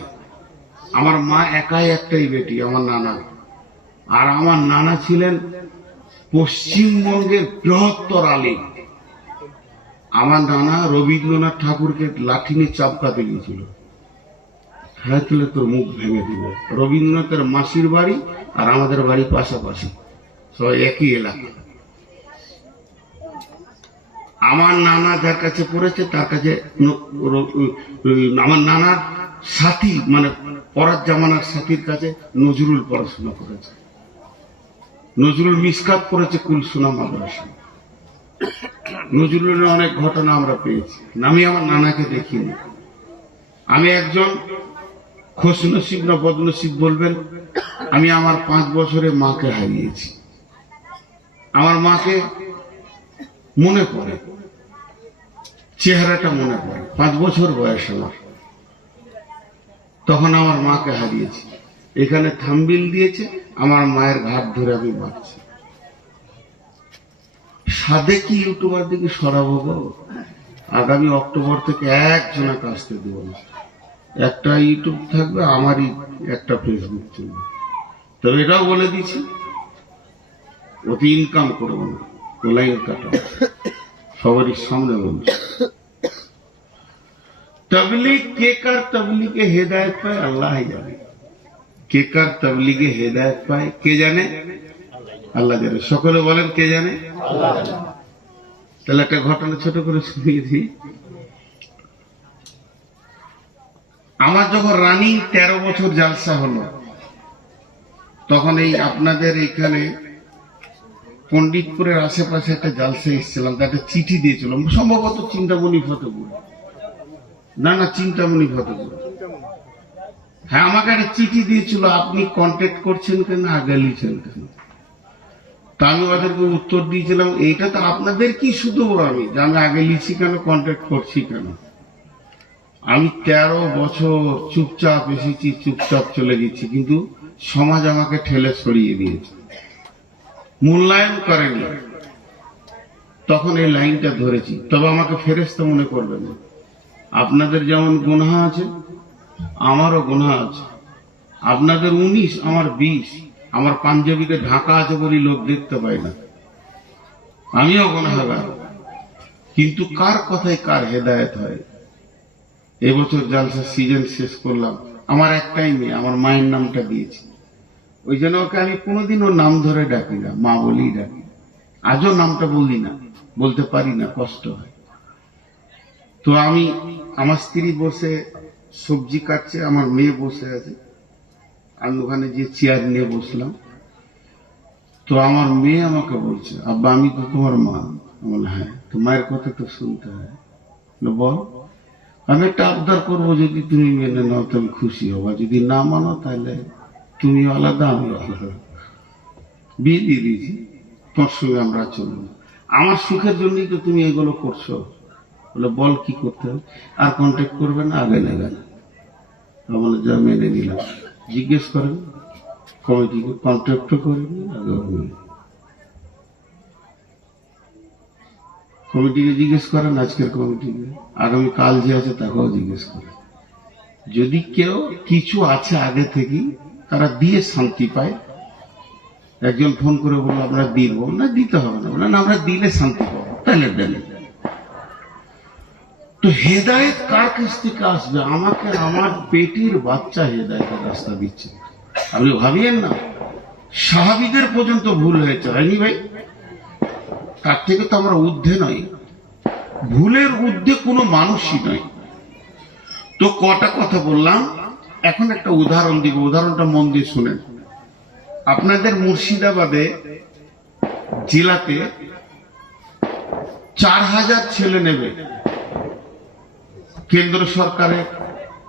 আমার মা একাই একটাই বেটি, আমার নানা। আর আমার নানা ছিলেন পশ্চিমবঙ্গের বৃহত্তর আলিম। আমার নানা রবীন্দ্রনাথ ঠাকুরকে লাঠি নিয়ে চাপকাতে গিয়েছিল, হ্যাঁ তুলে তোর মুখ ভেঙে দিবে। রবীন্দ্রনাথের মাসির বাড়ি আর আমাদের বাড়ি পাশাপাশি, সবাই একই এলাকা। আমার নানা যার কাছে পড়েছে তার কাছে, আমার নানার সাথী মানে পরার জামানার সাথীর কাছে নজরুল পড়াশোনা করেছে। নজরুল মিসকাত পড়েছে কুলসুনা মাদ্রাসা। নজরুলের অনেক ঘটনা আমরা পেয়েছি, আমি আমার নানাকে দেখিনি। আমি একজন খোশনসিব না বদনসিব বলবেন, আমি আমার 5 বছরে মাকে হারিয়েছি। আমার মাকে মনে পড়ে, চেহারাটা মনে পড়ে। 5 বছর বয়স আমার, তখন আমার মাকে হারিয়েছি। এখানে থাম্বিল দিয়েছে, আমার মায়ের ঘাট ধরে আমি মারছি। সাদে কি ইউটিউবার দিকে সরাবো গো? আগামী অক্টোবর থেকে একজনকে আসতে দেব না। একটা ইউটিউব থাকবে, আমারই একটা ফেসবুক চলবে। তবে এটাও বলে দিচ্ছি, ওতে ইনকাম করবো না, লাইন কাটা, সবারই সামনে বলছি। तबलीग के कर तबलीगे हिदायत पाए अल्लाह ही जाने, के कर तबलीगे हिदायत पाए के जाने আল্লাহ জানে। সকলে বলেন কে জানে? আল্লাহ জানে। তাহলে একটা ঘটনা ছোট করে শুনিয়ে দিই। আমার যখন রানিং 13 বছর জালসা হলো, তখন এই আপনাদের এখানে পণ্ডিতপুরের আশেপাশে একটা জালসা এসেছিলাম, একটা চিঠি দিয়েছিল, সম্ভবত চিন্তামণি ফতেপুর, না চিন্তামণি ফতেপুর, হ্যাঁ আমাকে একটা চিঠি দিয়েছিল, আপনি কন্ট্যাক্ট করছেন কেন, আগে লিখছেন কেন? তা আমি ওদেরকে উত্তর দিয়েছিলাম, এইটা তো আপনাদের কি শুধু আমি যে আমি আগে লিখছি কেন, কন্ট্যাক্ট করছি কেন? আমি 13 বছর চুপচাপ এসেছি, চুপচাপ চলে গেছি, কিন্তু সমাজ আমাকে ঠেলে সরিয়ে দিয়েছে, মূল্যায়ন করেনি। তখন এই লাইনটা ধরেছি। তবে আমাকে ফেরেশতা মনে করবেন না, আপনাদের যেমন গুনাহ আছে আমারও গুনাহ আছে। আপনাদের 19, আমার 20। আমার পাঞ্জাবিতে ঢাকা আছে বলে লোক দেখতে পায় না, আমিও গুনাহগার। কিন্তু কার কথায় কার হেদায়েত হয়? এবছর জালসার সিজন শেষ করলাম, আমার একটাই মেয়ে, আমার মায়ের নামটা দিয়েছি, ওই জন্য ওকে আমি কোনোদিনও নাম ধরে ডাকি না, মা বলেই ডাকি। আজও নামটা বলি না, বলতে পারি না, কষ্ট হয়। তো আমি, আমার স্ত্রী বসে সবজি কাটছে, আমার মেয়ে বসে আছে, আমি ওখানে যে চেয়ার নিয়ে বসলাম। তো আমার মেয়ে আমাকে বলছে, আব্বা আমি তো তোমার মা। আমি বললাম, হ্যাঁ। তো মায়ের কথা তো শুনতে হয়। বল। আমি একটা আবদার করবো, যদি তুমি মেনে নাও তো আমি খুশি হব, আর যদি না মানো তাহলে তুমি আলাদা আমি আলাদা। বিয়ে দিয়ে দিয়েছি, তোর সঙ্গে আমরা চলবো। আমার সুখের জন্যই তো তুমি এগুলো করছো। বলে, বল কি করতে হবে। আর কন্ট্যাক্ট করবে না, আগে নেবে না। বলে, যা মেনে নিলাম। জিজ্ঞেস করেন কমিটিকে, কন্ট্যাক্টও করেনি, আগেও নেই। কমিটিকে জিজ্ঞেস করেন, আজকের কমিটিকে, আগামী কাল যে আছে তাকেও জিজ্ঞেস করেন। যদি কেউ কিছু আছে আগে থেকেই, তারা দিয়ে শান্তি পায়। একজন ফোন করে বললো আমরা দিব না, দিতে হবে না, না আমরা দিলে শান্তি পাবো, তাহলে দেন। তো হেদায়েত কার কাছ থেকে আসবে? আমাকে আমার পেটের বাচ্চা হেদায়েতের রাস্তা দিচ্ছে। আপনি ভাবিয়েন না, সাহাবীদের পর্যন্ত ভুল হয়েছে, হয়নি ভাই? তার থেকে তো আমরা ঊর্ধ্বে নই, ভুলের ঊর্ধ্বে কোনো মানুষই নয়। তো কটা কথা বললাম, এখন একটা উদাহরণ দিব, উদাহরণটা মন দিয়ে শুনেন। আপনাদের মুর্শিদাবাদে জেলাতে 4000 ছেলে নেবে কেন্দ্র সরকারের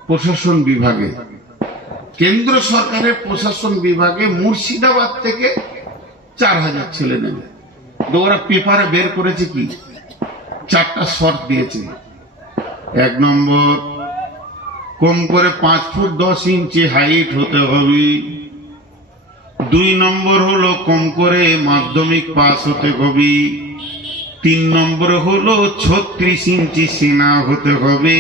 প্রশাসন বিভাগে। কেন্দ্র সরকারের প্রশাসন বিভাগে মুর্শিদাবাদ থেকে 4000 ছেলে নেবে। ওরা পেপারে বের করেছে কি, 4টা শর্ত দিয়েছে। 1 নম্বর, কম করে 5 ফুট 10 ইঞ্চি হাইট হতে হবে। 2 নম্বর হলো কম করে মাধ্যমিক পাস হতে হবে। 3 নম্বর হলো 36 ইঞ্চি সিনা হতে হবে।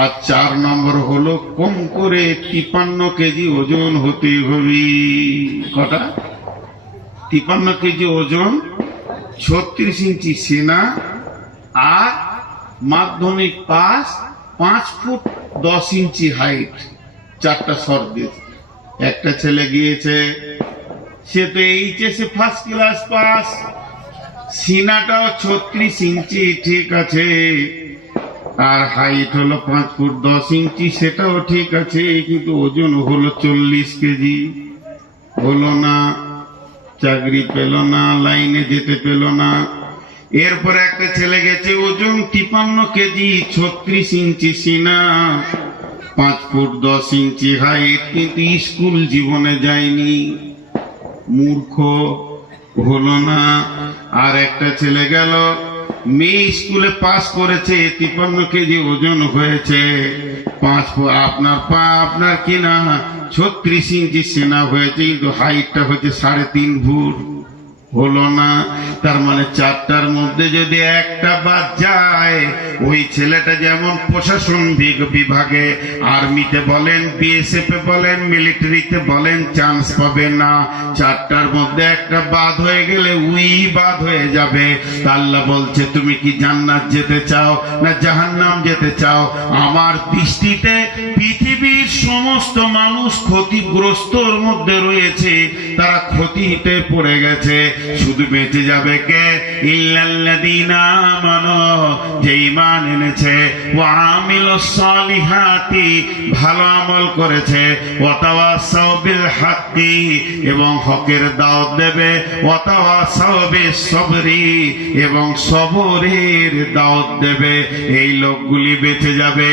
আর 4 নম্বর হলো কম করে 53 কেজি ওজন হতে হবে। কটা? 53 কেজি ওজন, 36 ইঞ্চি সিনা, আর মাধ্যমিক পাস, 5 ফুট 10 ইঞ্চি হাইট। 4টা শর্ত দিয়েছে। একটা ছেলে গিয়েছে, সে তো এইচএসে ফার্স্ট ক্লাস পাস, সিনাটাও 36 ইঞ্চি, ঠিক আছে, আর হাইট হলো 5 ফুট 10 ইঞ্চি, সেটাও ঠিক আছে, কিন্তু ওজন হলো 40 কেজি। হলো না, চাকরি পেল না, লাইনে যেতে পেল না। এরপরে একটা ছেলে গেছে, ওজন 53 কেজি, 36 ইঞ্চি সিনা, 5 ফুট 10 ইঞ্চি হাইট, কিন্তু স্কুল জীবনে যায়নি, মূর্খ, হলো না। আর একটা ছেলে গেল, মেয়ে স্কুলে পাস করেছে, 53 কেজি ওজন হয়েছে, 5 ফুট, আপনার কিনা 36 ইঞ্চি সেনা হয়েছে, কিন্তু হাইটটা হচ্ছে 3.5 ফুট। হলো না। তার মানে 4টার মধ্যে যদি একটা বাদ যায়, ওই ছেলেটা যেমন প্রশাসন বিভাগে, আর্মিতে বলেন, বিএসএফ এ বলেন, মিলিটারিতে বলেন, চান্স পাবে না। 4টার মধ্যে একটা বাদ হয়ে গেলে উই বাদ হয়ে যাবে। আল্লাহ বলছে, তুমি কি জান্নাত যেতে চাও না জাহান্নাম যেতে চাও? আমার দৃষ্টিতে পৃথিবীর সমস্ত মানুষ ক্ষতিগ্রস্তর মধ্যে রয়েছে, তারা ক্ষতিতে পড়ে গেছে। শুধু বেঁচে যাবে কে? ইল্লাল্লাযীনা আমানু, যে ঈমান এনেছে, ওয়া আমিলুস সালিহাতি, ভালো আমল করেছে, ওয়া তাওয়াসাউ বিল হাক্কি, এবং হকের দাওয়াত দেবে, ওয়া তাওয়াসাউ বিস সবরি, এবং সবরের দাওয়াত দেবে। এই লোকগুলি বেঁচে যাবে।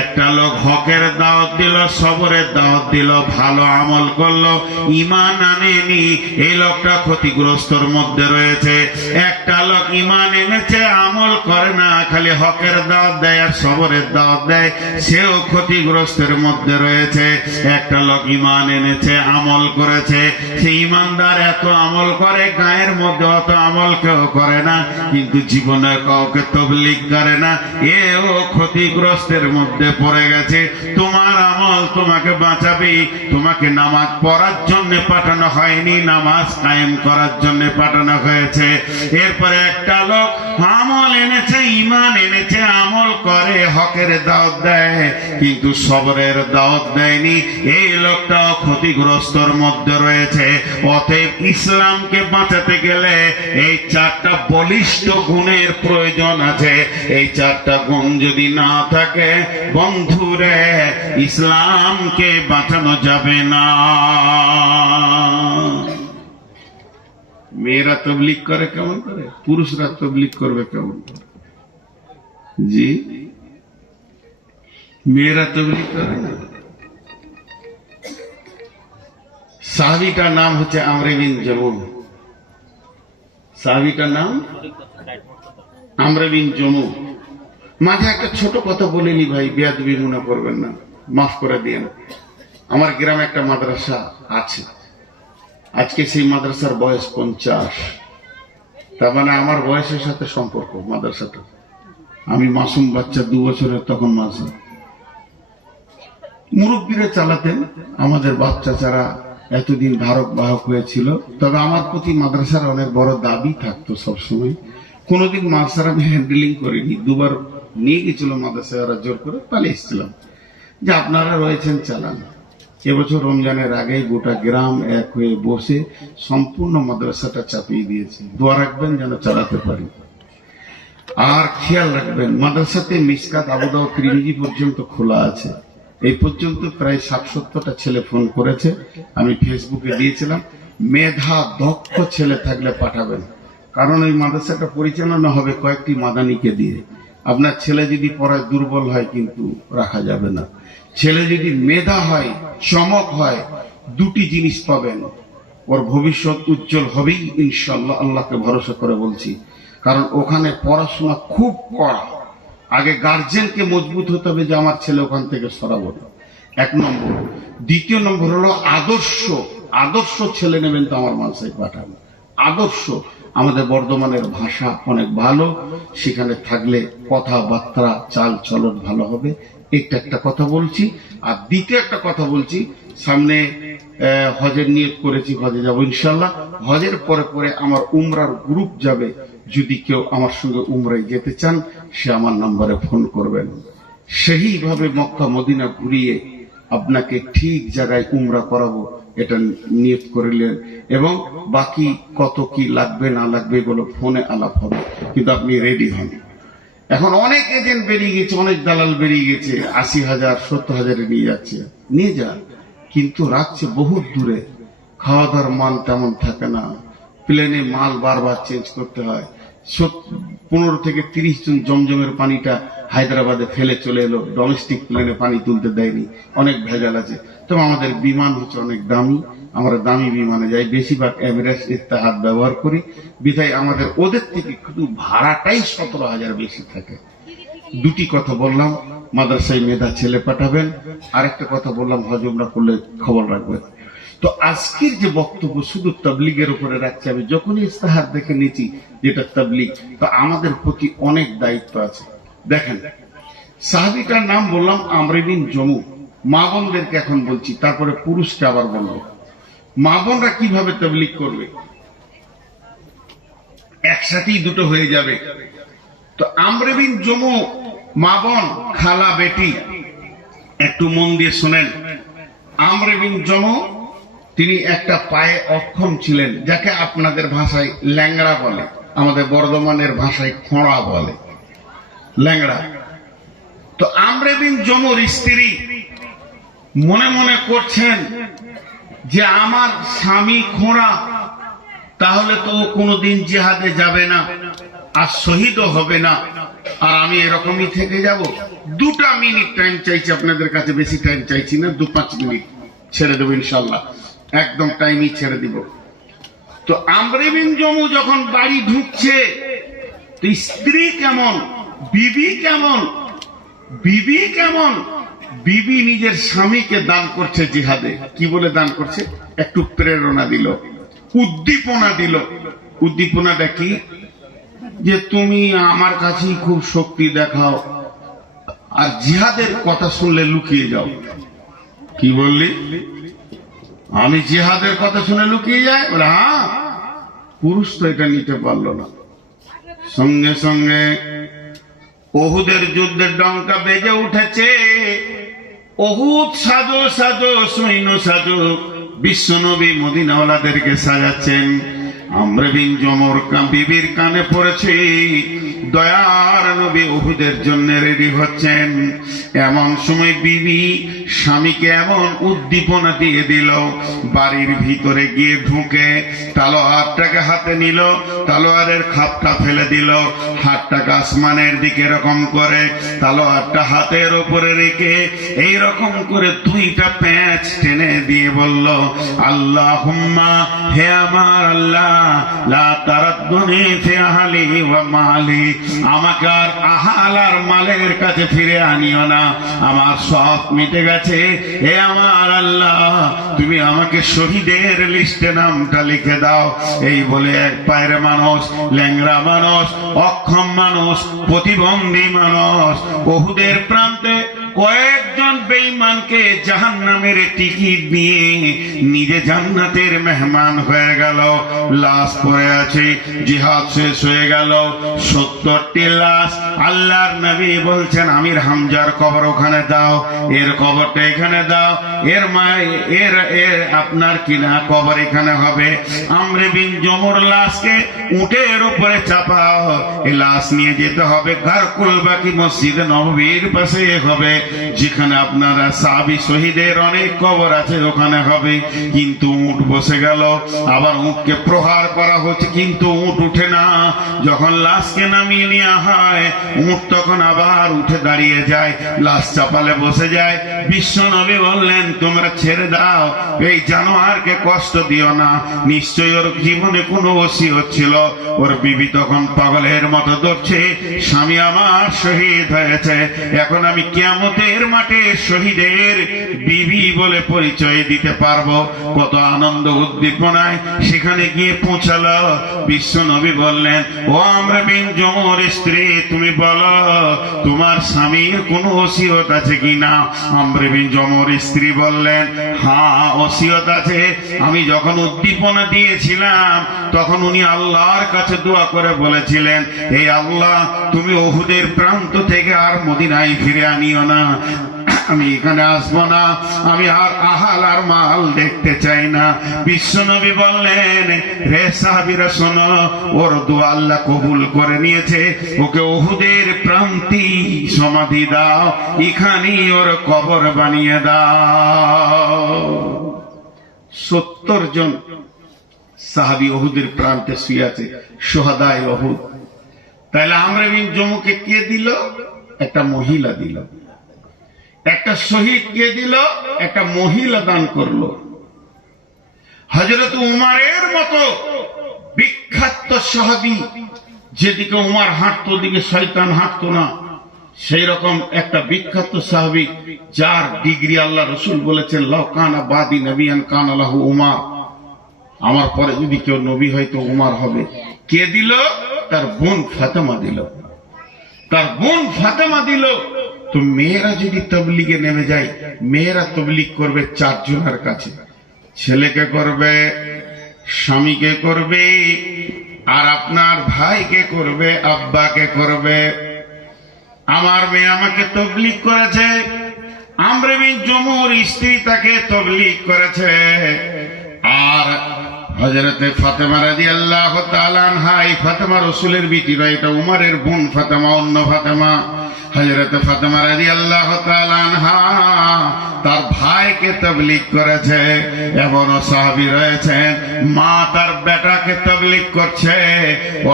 একটা লোক হকের দাওয়াত দিল, সবরের দাওয়াত দিল, ভালো আমল করলো, ঈমান আনেনি, এই লোকটা ক্ষতিগ্রস্তর মধ্যে রয়েছে। একটা লোক ঈমান এনেছে, আমল করে না, খালি হকের দাওয়াত দেয় আর সবরের দাওয়াত দেয়, সেও ক্ষতিগ্রস্তের মধ্যে রয়েছে। একটা লোক ঈমান এনেছে, আমল করেছে, সে ঈমানদার, এত আমল করে, গায়ের মধ্যে অত আমল কেউ করে না, কিন্তু জীবনে কাউকে তাবলীগ করে না, এও ক্ষতিগ্রস্তের মধ্যে পড়ে গেছে। তোমার আমল তোমাকে বাঁচাবে। তোমাকে নামাজ পড়ার জন্য পাঠানো হয়নি, নামাজ কায়েম করার জন্য পাঠানো হয়েছে। এরপরে একটা লোক আমল এনেছে, ইমান এনেছে, আমল করে, হকের দাওয়াত দেয়, কিন্তু সবরের দাওয়াত দেয়নি। এই লোকটাও ক্ষতিগ্রস্তর মধ্যে রয়েছে। অতএব ইসলামকে বাঁচাতে গেলে এই চারটা বলিষ্ঠ গুণের প্রয়োজন আছে। এই চারটা গুণ যদি না থাকে বন্ধুরে, ইসলামকে বাঁচানো যাবে না। মেয়েরা তবলিগ করে কেমন করে, পুরুষরা তবলিগ করবে কেমন করে? জি, মেয়েরা তবলিগ করে না। সাহাবীটার নাম হচ্ছে আমর বিন জমুহ। সাহাবীটার নাম আমর বিন জমুহ। মাঝে একটা ছোট কথা বলিনি ভাই, বেয়াদবি মনে করবেন না, মাফ করে দিয়েন। আমার গ্রামে একটা মাদ্রাসা আছে, আজকে সেই মাদ্রাসার বয়স 50। তার মানে আমার বয়সের সাথে সম্পর্ক মাদ্রাসাটা। আমি মাসুম বাচ্চা, 2 বছরের তখন মাসুম। মুরব্বীরা চালাতেন, আমাদের বাচ্চা যারা এতদিন ধারক বাহক হয়েছিল। তবে আমার প্রতি মাদ্রাসার অনেক বড় দাবি থাকতো সবসময়। কোনোদিন মাদ্রাসার আমি হ্যান্ডেলিং করিনি। 2 বার নিয়ে গেছিল মাদ্রাসায়, ওরা জোর করে, পালিয়ে এসেছিলাম যে আপনারা রয়েছেন, চালান। এবছর রমজানের আগেই গোটা গ্রাম এক হয়ে বসে সম্পূর্ণ মাদ্রাসাটা চাপিয়ে দিয়েছে। দোয়া রাখবেন যেন চালাতে পারি। আর খেয়াল রাখবেন, মাদ্রাসাতে মিসকাত, আবু দাউদ, তিরমিজি পর্যন্ত খোলা আছে। এই পর্যন্ত প্রায় 60-70টা ছেলে ফোন করেছে। আমি ফেসবুকে দিয়েছিলাম, মেধা দক্ষ ছেলে থাকলে পাঠাবেন। কারণ এই মাদ্রাসাটা পরিচালনা হবে কয়েকটি মাদানিকে দিয়ে। আপনার ছেলে যদি পড়ায় দুর্বল হয় কিন্তু রাখা যাবে না। ছেলে যদি মেধা হয়, চমক হয়, 2টি জিনিস পাবেন। ওর ভবিষ্যৎ উজ্জ্বল হবেই ইনশাআল্লাহ, আল্লাহকে ভরসা করে বলছি। কারণ ওখানে পড়াশোনা খুব কড়া। আগে গার্জেনকে মজবুত হতে হবে যে আমার ছেলে ওখান থেকে সরাবো না, 1 নম্বর। 2য় নম্বর হলো আদর্শ ছেলে নেবেন তো আমার মাদ্রাসায় পাঠান। আদর্শ। আমাদের বর্ধমানের ভাষা অনেক ভালো, সেখানে থাকলে কথাবার্তা, চাল চলন ভালো হবে। একটা কথা বলছি। আর 2য় একটা কথা বলছি, সামনে হজের নিয়ত করেছি, হজে যাব ইনশাআল্লাহ। হজের পরে আমার উমরার গ্রুপ যাবে। যদি কেউ আমার সঙ্গে উমরায় যেতে চান, সে আমার নম্বরে ফোন করবেন। সেইভাবে মক্কা মদিনা ঘুরিয়ে আপনাকে ঠিক জায়গায় উমরা করাবো, এটা নিয়ত করিলেন। এবং বাকি কত কি লাগবে না লাগবে এগুলো ফোনে আলাপ হবে, কিন্তু আপনি রেডি হন। এখন অনেক এজেন্ট বেরিয়ে গেছে, অনেক দালাল বেরিয়ে গেছে, 80,000 70,000 নিয়ে যাচ্ছে। নিয়ে যা, কিন্তু রাখছে বহুত দূরে। খাওয়া দাওয়ার মান তেমন থাকে না, প্লেনে মাল বারবার চেঞ্জ করতে হয়। 15 থেকে 30 জন জমজমের পানিটা হায়দ্রাবাদে ফেলে চলে এলো, ডোমেস্টিক প্লেনে পানি তুলতে দেয়নি। অনেক ভেজাল আছে। তবে আমাদের বিমান হচ্ছে অনেক দামি, আমরা দামি বিমানে যাই, বেশিরভাগ এমিরেটস, ইত্তেহাদ ব্যবহার করি। বিধায় আমাদের ওদের থেকে শুধু ভাড়াটাই 17,000 বেশি থাকে। 2টি কথা বললাম, মাদ্রাসায় মেধা ছেলে পাঠাবেন। আরেকটা কথা বললাম, হজ উমরা করলে খবর রাখবেন। তো আজকের যে বক্তব্য শুধু তাবলীগের উপরে রাখছি। আমি যখনই ইস্তেহার দেখে নিয়েছি যেটা তাবলীগ, তো আমাদের প্রতি অনেক দায়িত্ব আছে। দেখেন, সাহাবীটার নাম বললাম আমর বিন জমুহ। মা বোনদেরকে এখন বলছি, তারপরে পুরুষকে আবার বলবো। মা বোনরা কিভাবে তাবলীগ করবে, একসাথেই দুটো হয়ে যাবে। তো আমর বিন জমুহ, মা বোন, খালা, বেটি, একটু মন দিয়ে শুনেন। আমর বিন জমুহ তিনি একটা পায়ে অক্ষম ছিলেন, যাকে আপনাদের ভাষায় ল্যাংড়া বলে, আমাদের বর্ধমানের ভাষায় খোঁড়া বলে, ল্যাংড়া। তো আমর বিন জমুহর স্ত্রী মনে মনে করছেন যে আমার স্বামী খোঁড়া, তাহলে তো কোনোদিন জিহাদে যাবে না, আর শহীদও হবে না, আর আমি এরকমই থেকে যাব। 2টা মিনিট টাইম চাইছি আপনাদের কাছে, বেশি টাইম চাইছি না, 2-5 মিনিট ছেড়ে দেবো ইনশাল্লাহ, একদম টাইমই ছেড়ে দিব। তো আমর বিন জমুহ যখন বাড়ি ঢুকছে, তো স্ত্রী কেমন, বিবি কেমন, বিবি নিজের স্বামীকে দান করছে জিহাদে। কি বলে দান করছে? একটু প্রেরণা দিল, উদ্দীপনা দিল। উদ্দীপনাটা কি? যে তুমি আমার কাছেই খুব শক্তি দেখাও, আর জিহাদের কথা শুনলে লুকিয়ে যাও। কি বললি? আমি জিহাদের কথা শুনে লুকিয়ে যাই? বলে হ্যাঁ। পুরুষ তো এটা নিতে পারলো না, সঙ্গে সঙ্গে ওহুদের যুদ্ধের ডঙ্কা বেজে উঠেছে। ওহুদ সাজো সাজো সৈন্য সাজো, বিশ্বনবী মদিনাওয়ালাদেরকে সাজাচ্ছেন। আমর বিন জমর বিবির কানে পড়েছে, দয়ার নবী ওহুদের জন্য রেডি হচ্ছেন। এমন সময় বিবি স্বামীকে এমন উদ্দীপনা দিয়ে দিল, বাড়ির ভিতরে গিয়ে ঢুকে তালোয়ারটাকে হাতে নিল, তালোয়ারের খাপটা ফেলে দিল, হাতটাকে আসমানের দিকে এরকম করে তালোয়ারটা হাতের উপরে রেখে এই রকম করে দুইটা প্যাঁচ টেনে দিয়ে বলল, আল্লাহুম্মা, হে আমার আল্লাহ, লা তারাদ্দুনি ফি আহলি ওয়া মালি, আমাকে আর আহাল আর মালের কাছে ফিরে আনিও না, আমার সব মিটে গেছে। হে আমার আল্লাহ, তুমি আমাকে শহীদের লিস্টে নামটা লিখে দাও। এই বলে এক পায়ের মানুষ, ল্যাংড়া মানুষ, অক্ষম মানুষ, প্রতিবন্ধী মানুষ ওহুদের প্রান্তে কয়েকজন বেঈমানকে জাহান্নামের টিকিট দিয়ে নিজে জান্নাতের মেহমান হয়ে গেল। লাশ পড়ে আছে, জিহাদ শেষ হয়ে গেল, 70টি লাশ। আল্লাহর নবী বলছেন, আমির হামজার কবর ওখানে দাও, এর কবরটা এখানে দাও, এর মায়ের এর আপনার কিনা কবর এখানে হবে। আমর বিন জমর লাশকে উটের উপরে চাপাও, এই লাশ নিয়ে যেতে হবে গারকুল বাকি মসজিদ নববীর পাশে হবে, যেখানে আপনারা সাহাবী শহীদের অনেক কবর আছে ওখানে হবে। কিন্তু উট বসে গেল, আবার উটকে প্রহার করা হচ্ছে, কিন্তু উট উঠে না। যখন লাশকে নামিয়ে নেওয়া হয়, উট তখন আবার উঠে দাঁড়িয়ে যায়, লাশ চাপালে বসে যায়। বিশ্ব নবী বললেন, তোমরা ছেড়ে দাও, এই জানোয়ারকে কষ্ট দিও না, নিশ্চয়ই ওর জীবনে কোনো ওসিয়ত ছিল। ওর বিবি তখন পাগলের মতো দৌড়ছে, স্বামী আমার শহীদ হয়েছে, এখন আমি কিয়ামতের মাঠে শহীদের বিবি বলে পরিচয় দিতে পারবো। কত আনন্দ উদ্দীপনায় সেখানে গিয়ে পৌঁছালো। বিশ্ব নবী বললেন, ও আমর বিন জমর স্ত্রী, তুমি বলো তোমার স্বামীর কোনো ওসিয়ত আছে কিনা? আমর বিন জমর স্ত্রী বললেন, হ্যাঁ ওসিয়ত আছে। আমি যখন উদ্দীপনা দিয়েছিলাম তখন উনি আল্লাহর কাছে দোয়া করে বলেছিলেন, এই আল্লাহ, তুমি ওহুদের প্রান্ত থেকে আর মদিনায় ফিরে আনিও না, আমি এখানে আসবো না, আমি আর আহাল আর মাল দেখতে চাই না। বিশ্বনবী বললেন, রে সাহাবীরা শোনো, ওর দোয়া আল্লাহ কবুল করে নিয়েছে, ওকে ওহুদের প্রান্তি সমাধি দাও, এখানেই ওর কবর বানিয়ে দাও। 70 জন সাহাবী ওহুদের প্রান্তে শুয়ে আছে, শুহাদায়ে ওহুদ। তাহলে আমর বিন জমুকে কে দিল? একটা মহিলা দিল। একটা শহীদ কে দিল? একটা মহিলা দান করলো। হযরত উমারের মতো বিখ্যাত সাহাবী, যেদিকে উমার হাঁটতো ওদিকে শয়তান হাঁটতো না, সেই রকম একটা বিখ্যাত সাহাবী, যার ডিগ্রি আল্লাহ রাসূল বলেছেন, লাউ কানা বাদি নবিয়ান কানা লাহু উমার, আমার পরে যদি কেউ নবী হয় তো উমার হবে। কে দিল? তার বোন ফাতেমা দিল। তার বোন ফাতেমা দিল। তো মেয়েরা যদি তবলিগে নেমে যায়, মেয়েরা তবলিগ করবে 4 জনের কাছে, ছেলেকে করবে, স্বামীকে করবে, আর আপনার ভাইকে করবে, আব্বাকে করবে। আমার মেয়ে আমাকে তবলিগ করেছে, আমর বিন জমুর স্ত্রী তাকে তবলিগ করেছে, আর হযরতে ফাতেমা রাদিয়াল্লাহু তাআলা আনহা, এই ফাতেমা রাসূলের বিটি নয়, এটা উমরের বোন ফাতেমা, অন্য ফাতেমা। হযরতে ফাতেমা রাদিয়াল্লাহু তাআলা আনহা তার ভাইকে তাবলীগ করেছে। এমন সাহাবী রয়েছেন মা তার বেটাকে তাবলীগ করছে।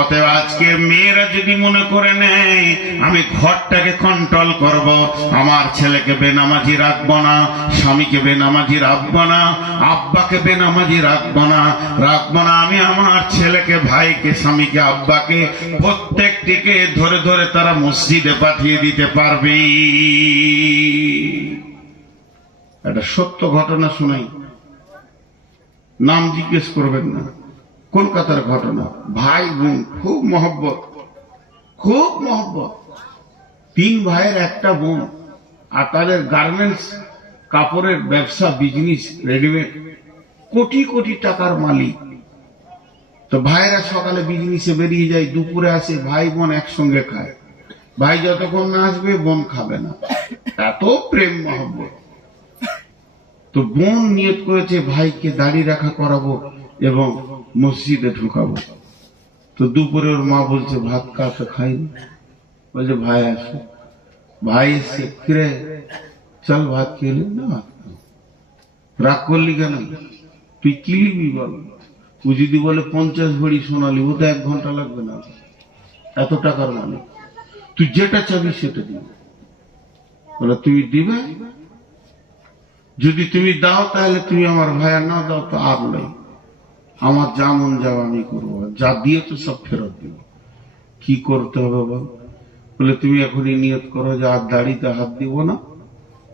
অতএব আজকে মেয়েরা যদি মনে করে নেয় আমি ঘরটাকে কন্ট্রোল করব, আমার ছেলেকে বেনামাজি রাখবো না, স্বামীকে বেনামাজি রাখবো না, আব্বাকে বেনামাজি রাখবো না, আমি আমার ছেলেকে, ভাইকে, স্বামীকে, আব্বাকে প্রত্যেকটিকে ধরে ধরে তারা মসজিদে পাঠিয়ে দিতে পারবে। একটা সত্য ঘটনা শোনাই, নাম জিজ্ঞেস করবেন না, কলকাতার ঘটনা। ভাই বোন খুব মহব্বত, খুব মহব্বত, 3 ভাইয়ের একটা বোন, আর তাদের গার্মেন্টস কাপড়ের ব্যবসা, বিজনেস, রেডিমেড, কোটি কোটি টাকার মালিক। তো ভাইরা সকালে বিজনেসে বেরিয়ে যায়, দুপুরে আসে, ভাই বোন একসঙ্গে খায়। ভাই যতক্ষণ না আসবে বোন খাবে না, এত প্রেম মহব্বত। তো বোন নিয়ত করেছে ভাইকে দাড়ি রাখা করাবো এবং মসজিদে ঢুকাবো। তো দুপুরে ওর মা বলছে ভাত কাকে খাইনি, বলছে ভাই আসো। ভাই এসে ফিরে চল ভাত খেলি না, ভাত খাও। রাগ করলি কেন, তুই কি নিবি বল? ও যদি বলে 50 ভরি সোনালি, ও তো 1 ঘন্টা লাগবে না, এত টাকার মানে, তুই যেটা চাবি সেটা দিবি। বলে তুমি দিবে, যদি তুমি দাও তাহলে তুমি আমার ভাই, আর না দাও তো আর নাই, আমার যা মন যাও আমি করবো, যা দিয়ে তো সব ফেরত দিব। কি করতে হবে বল? বলে তুমি এখনই নিয়ত করো যে আর দাড়িতে হাত দিব না,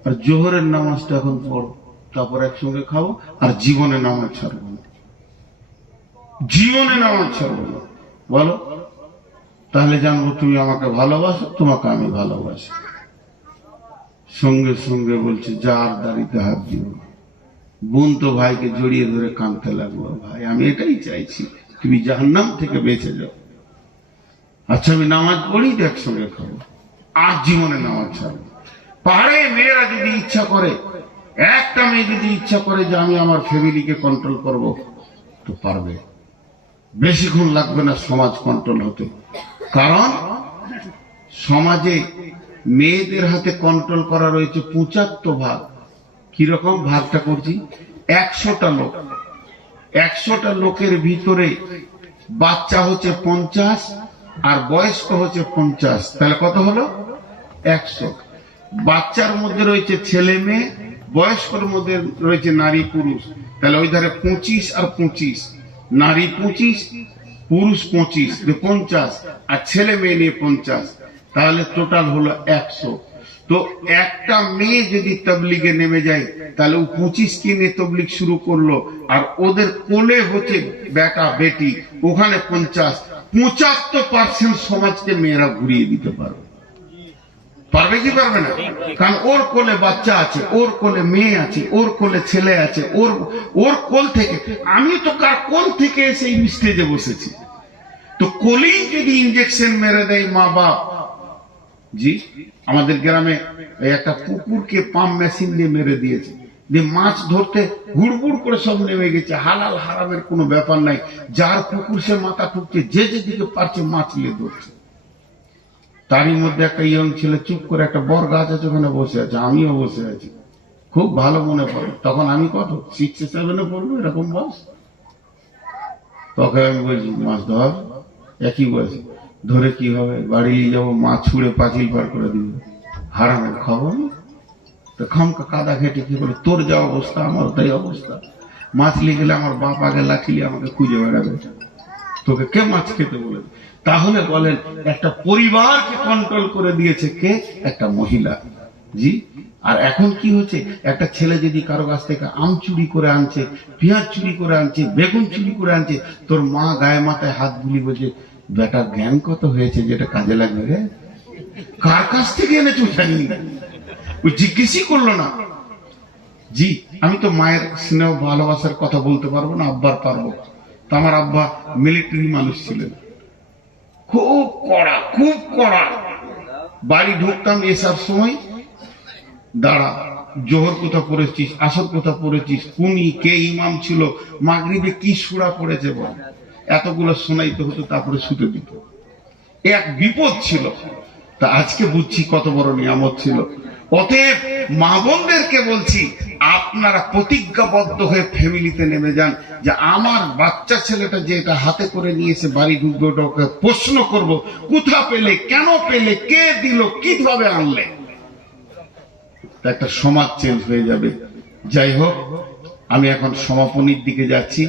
আর জোহরের নামাজটা এখন পড়ো, তারপর একসঙ্গে খাবো, আর জীবনে নামাজ ছাড়বো না, জীবনে নামাজ ছাড়বো না। বলো, তাহলে জানবো তুমি আমাকে ভালোবাসো, তোমাকে আমি ভালোবাসি। সঙ্গে সঙ্গে বলছে যা আর দাড়িতে হাত দিব না। বোন তো ভাইকে জড়িয়ে ধরে কাঁদতে লাগলো, ভাই আমি এটাই চাইছি, তুমি জাহান্নাম থেকে বেঁচে যাও। আচ্ছা আমি নামাজ পড়ি তো একসঙ্গে খাবো, আর জীবনে নামাজ ছাড়বো। পারে মেয়েরা যদি ইচ্ছা করে, একটা মেয়ে যদি ইচ্ছা করে যে আমি আমার ফ্যামিলিকে কন্ট্রোল করব, তো পারবে, বেশিক্ষণ লাগবে না সমাজ কন্ট্রোল হতে। কারণ সমাজে মেয়েদের হাতে কন্ট্রোল করা রয়েছে 75 ভাগ। কিরকম ভাগটা করছি? 100টা লোক, 100টা লোকের ভিতরে বাচ্চা হচ্ছে 50 আর বয়স্ক হচ্ছে 50, তাহলে কত হলো? 100। বাচ্চার মধ্যে রয়েছে ছেলে মেয়ে, বয়স্কর মধ্যে রয়েছে নারী পুরুষ, তাহলে ওই ধারে 25 আর 25, নারী 25 পুরুষ 25, 50, আর ছেলে মেয়ে নিয়ে 50, তাহলে টোটাল হলো 100। তো একটা মেয়ে যদি তাবলিগে নেমে যায়, তাহলে ও 25 কে নিয়ে তাবলিগ শুরু করলো, আর ওদের কোলে হচ্ছে বেটা বেটি, ওখানে 50, 75% সমাজকে মেয়েরা ঘুরিয়ে দিতে পারবে। পারবে কি পারবে না? কারণ ওর কোলে বাচ্চা আছে, ওর কোলে মেয়ে আছে, ওর কোলে ছেলে আছে, ওর কোল থেকে, আমি তো কার কোল থেকে এসে এই স্টেজে বসেছি। তো কোলেই যদি ইঞ্জেকশন মেরে দেয় মা বাপ, জি আমাদের গ্রামে একটা কুকুরকে পাম্প মেশিন দিয়ে মেরে দিয়েছে, যে মাছ ধরতে হুড়হুড় করে সব নেমে গেছে, হালাল হারামের কোনো ব্যাপার নাই, যার পুকুর সে মাথা ঠুকছে, যে যেদিকে পারছে মাছ নিয়ে ধরছে। তারই মধ্যে একটা ইয়ং ছেলে চুপ করে, একটা বর গাছ আছে ওখানে বসে আছে, আমিও বসে আছি, খুব ভালো মনে পড়ে। তখন আমি কত 6-7 পড়বো এরকম বয়স। তখন আমি বলছি মাছ ধর, একই বয়সে, ধরে কি হবে, বাড়ি নিয়ে যাবো, মাছ ছুঁড়ে পাঁচিল পার করে দিব, হারামের খবর। তো খামকা কাদা ঘেটে কি বলে, তোর যা অবস্থা আমার তাই অবস্থা, মাছ নিয়ে গেলে আমার বাপ আগে লাঠিলে আমাকে খুঁজে বেড়াবে, তোকে কে মাছ খেতে বলে? তাহলে বলেন একটা পরিবারকে কন্ট্রোল করে দিয়েছে কে? একটা মহিলা। জি, আর এখন কি হচ্ছে, একটা ছেলে যদি কারো কাছ থেকে আম চুরি করে আনছে, পেঁয়াজ চুরি করে আনছে, বেগুন চুরি করে আনছে, তোর মা গায়ে মাথায় হাত বুলি বলছে বেটা জ্ঞান কত হয়েছে যেটা কাজে লাগবে রে, কার কাছ থেকে এনেছো জানি, ও জিজ্ঞেসই করলো না। জি, আমি তো মায়ের স্নেহ ভালোবাসার কথা বলতে পারবো না, আব্বার পারবো। তো আমার আব্বা মিলিটারি মানুষ ছিলেন, খুব কড়া, খুব কড়া। বাড়ি ঢুকতাম এসব সময়, দাঁড়া জোহর কোথা পড়েছিস, আসর কোথা পড়েছিস, কুনি কে ইমাম ছিল, মাগরিবে কি সূরা পড়েছে বল, এতগুলো শোনাইতে হতো, তারপরে শুতে দিত। এক বিপদ ছিল, তা আজকে বুঝছি কত বড় নিয়ামত ছিল। অতএব মা বোনদেরকে বলছি, আপনারা প্রতিজ্ঞাবদ্ধ হয়ে ফ্যামিলিতে নেমে যান, যে আমার বাচ্চা ছেলেটা যেটা হাতে করে নিয়েছে বাড়ি ঢুকবে, ওটাকে প্রশ্ন করব, কোথা পেলে, কেন পেলে, কে দিল, কিভাবে আনলে। একটা সমাজ চেঞ্জ হয়ে যাবে। যাই হোক, আমি এখন সমাপনীর দিকে যাচ্ছি।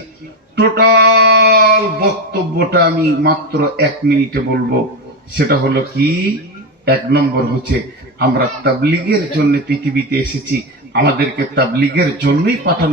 টোটাল বক্তব্যটা আমি মাত্র 1 মিনিটে বলবো। সেটা হলো কি, 1 নম্বর হচ্ছে আমরা তাবলীগের জন্য পৃথিবীতে এসেছি, আমাদেরকে তাবলীগের জন্যই পাঠানো।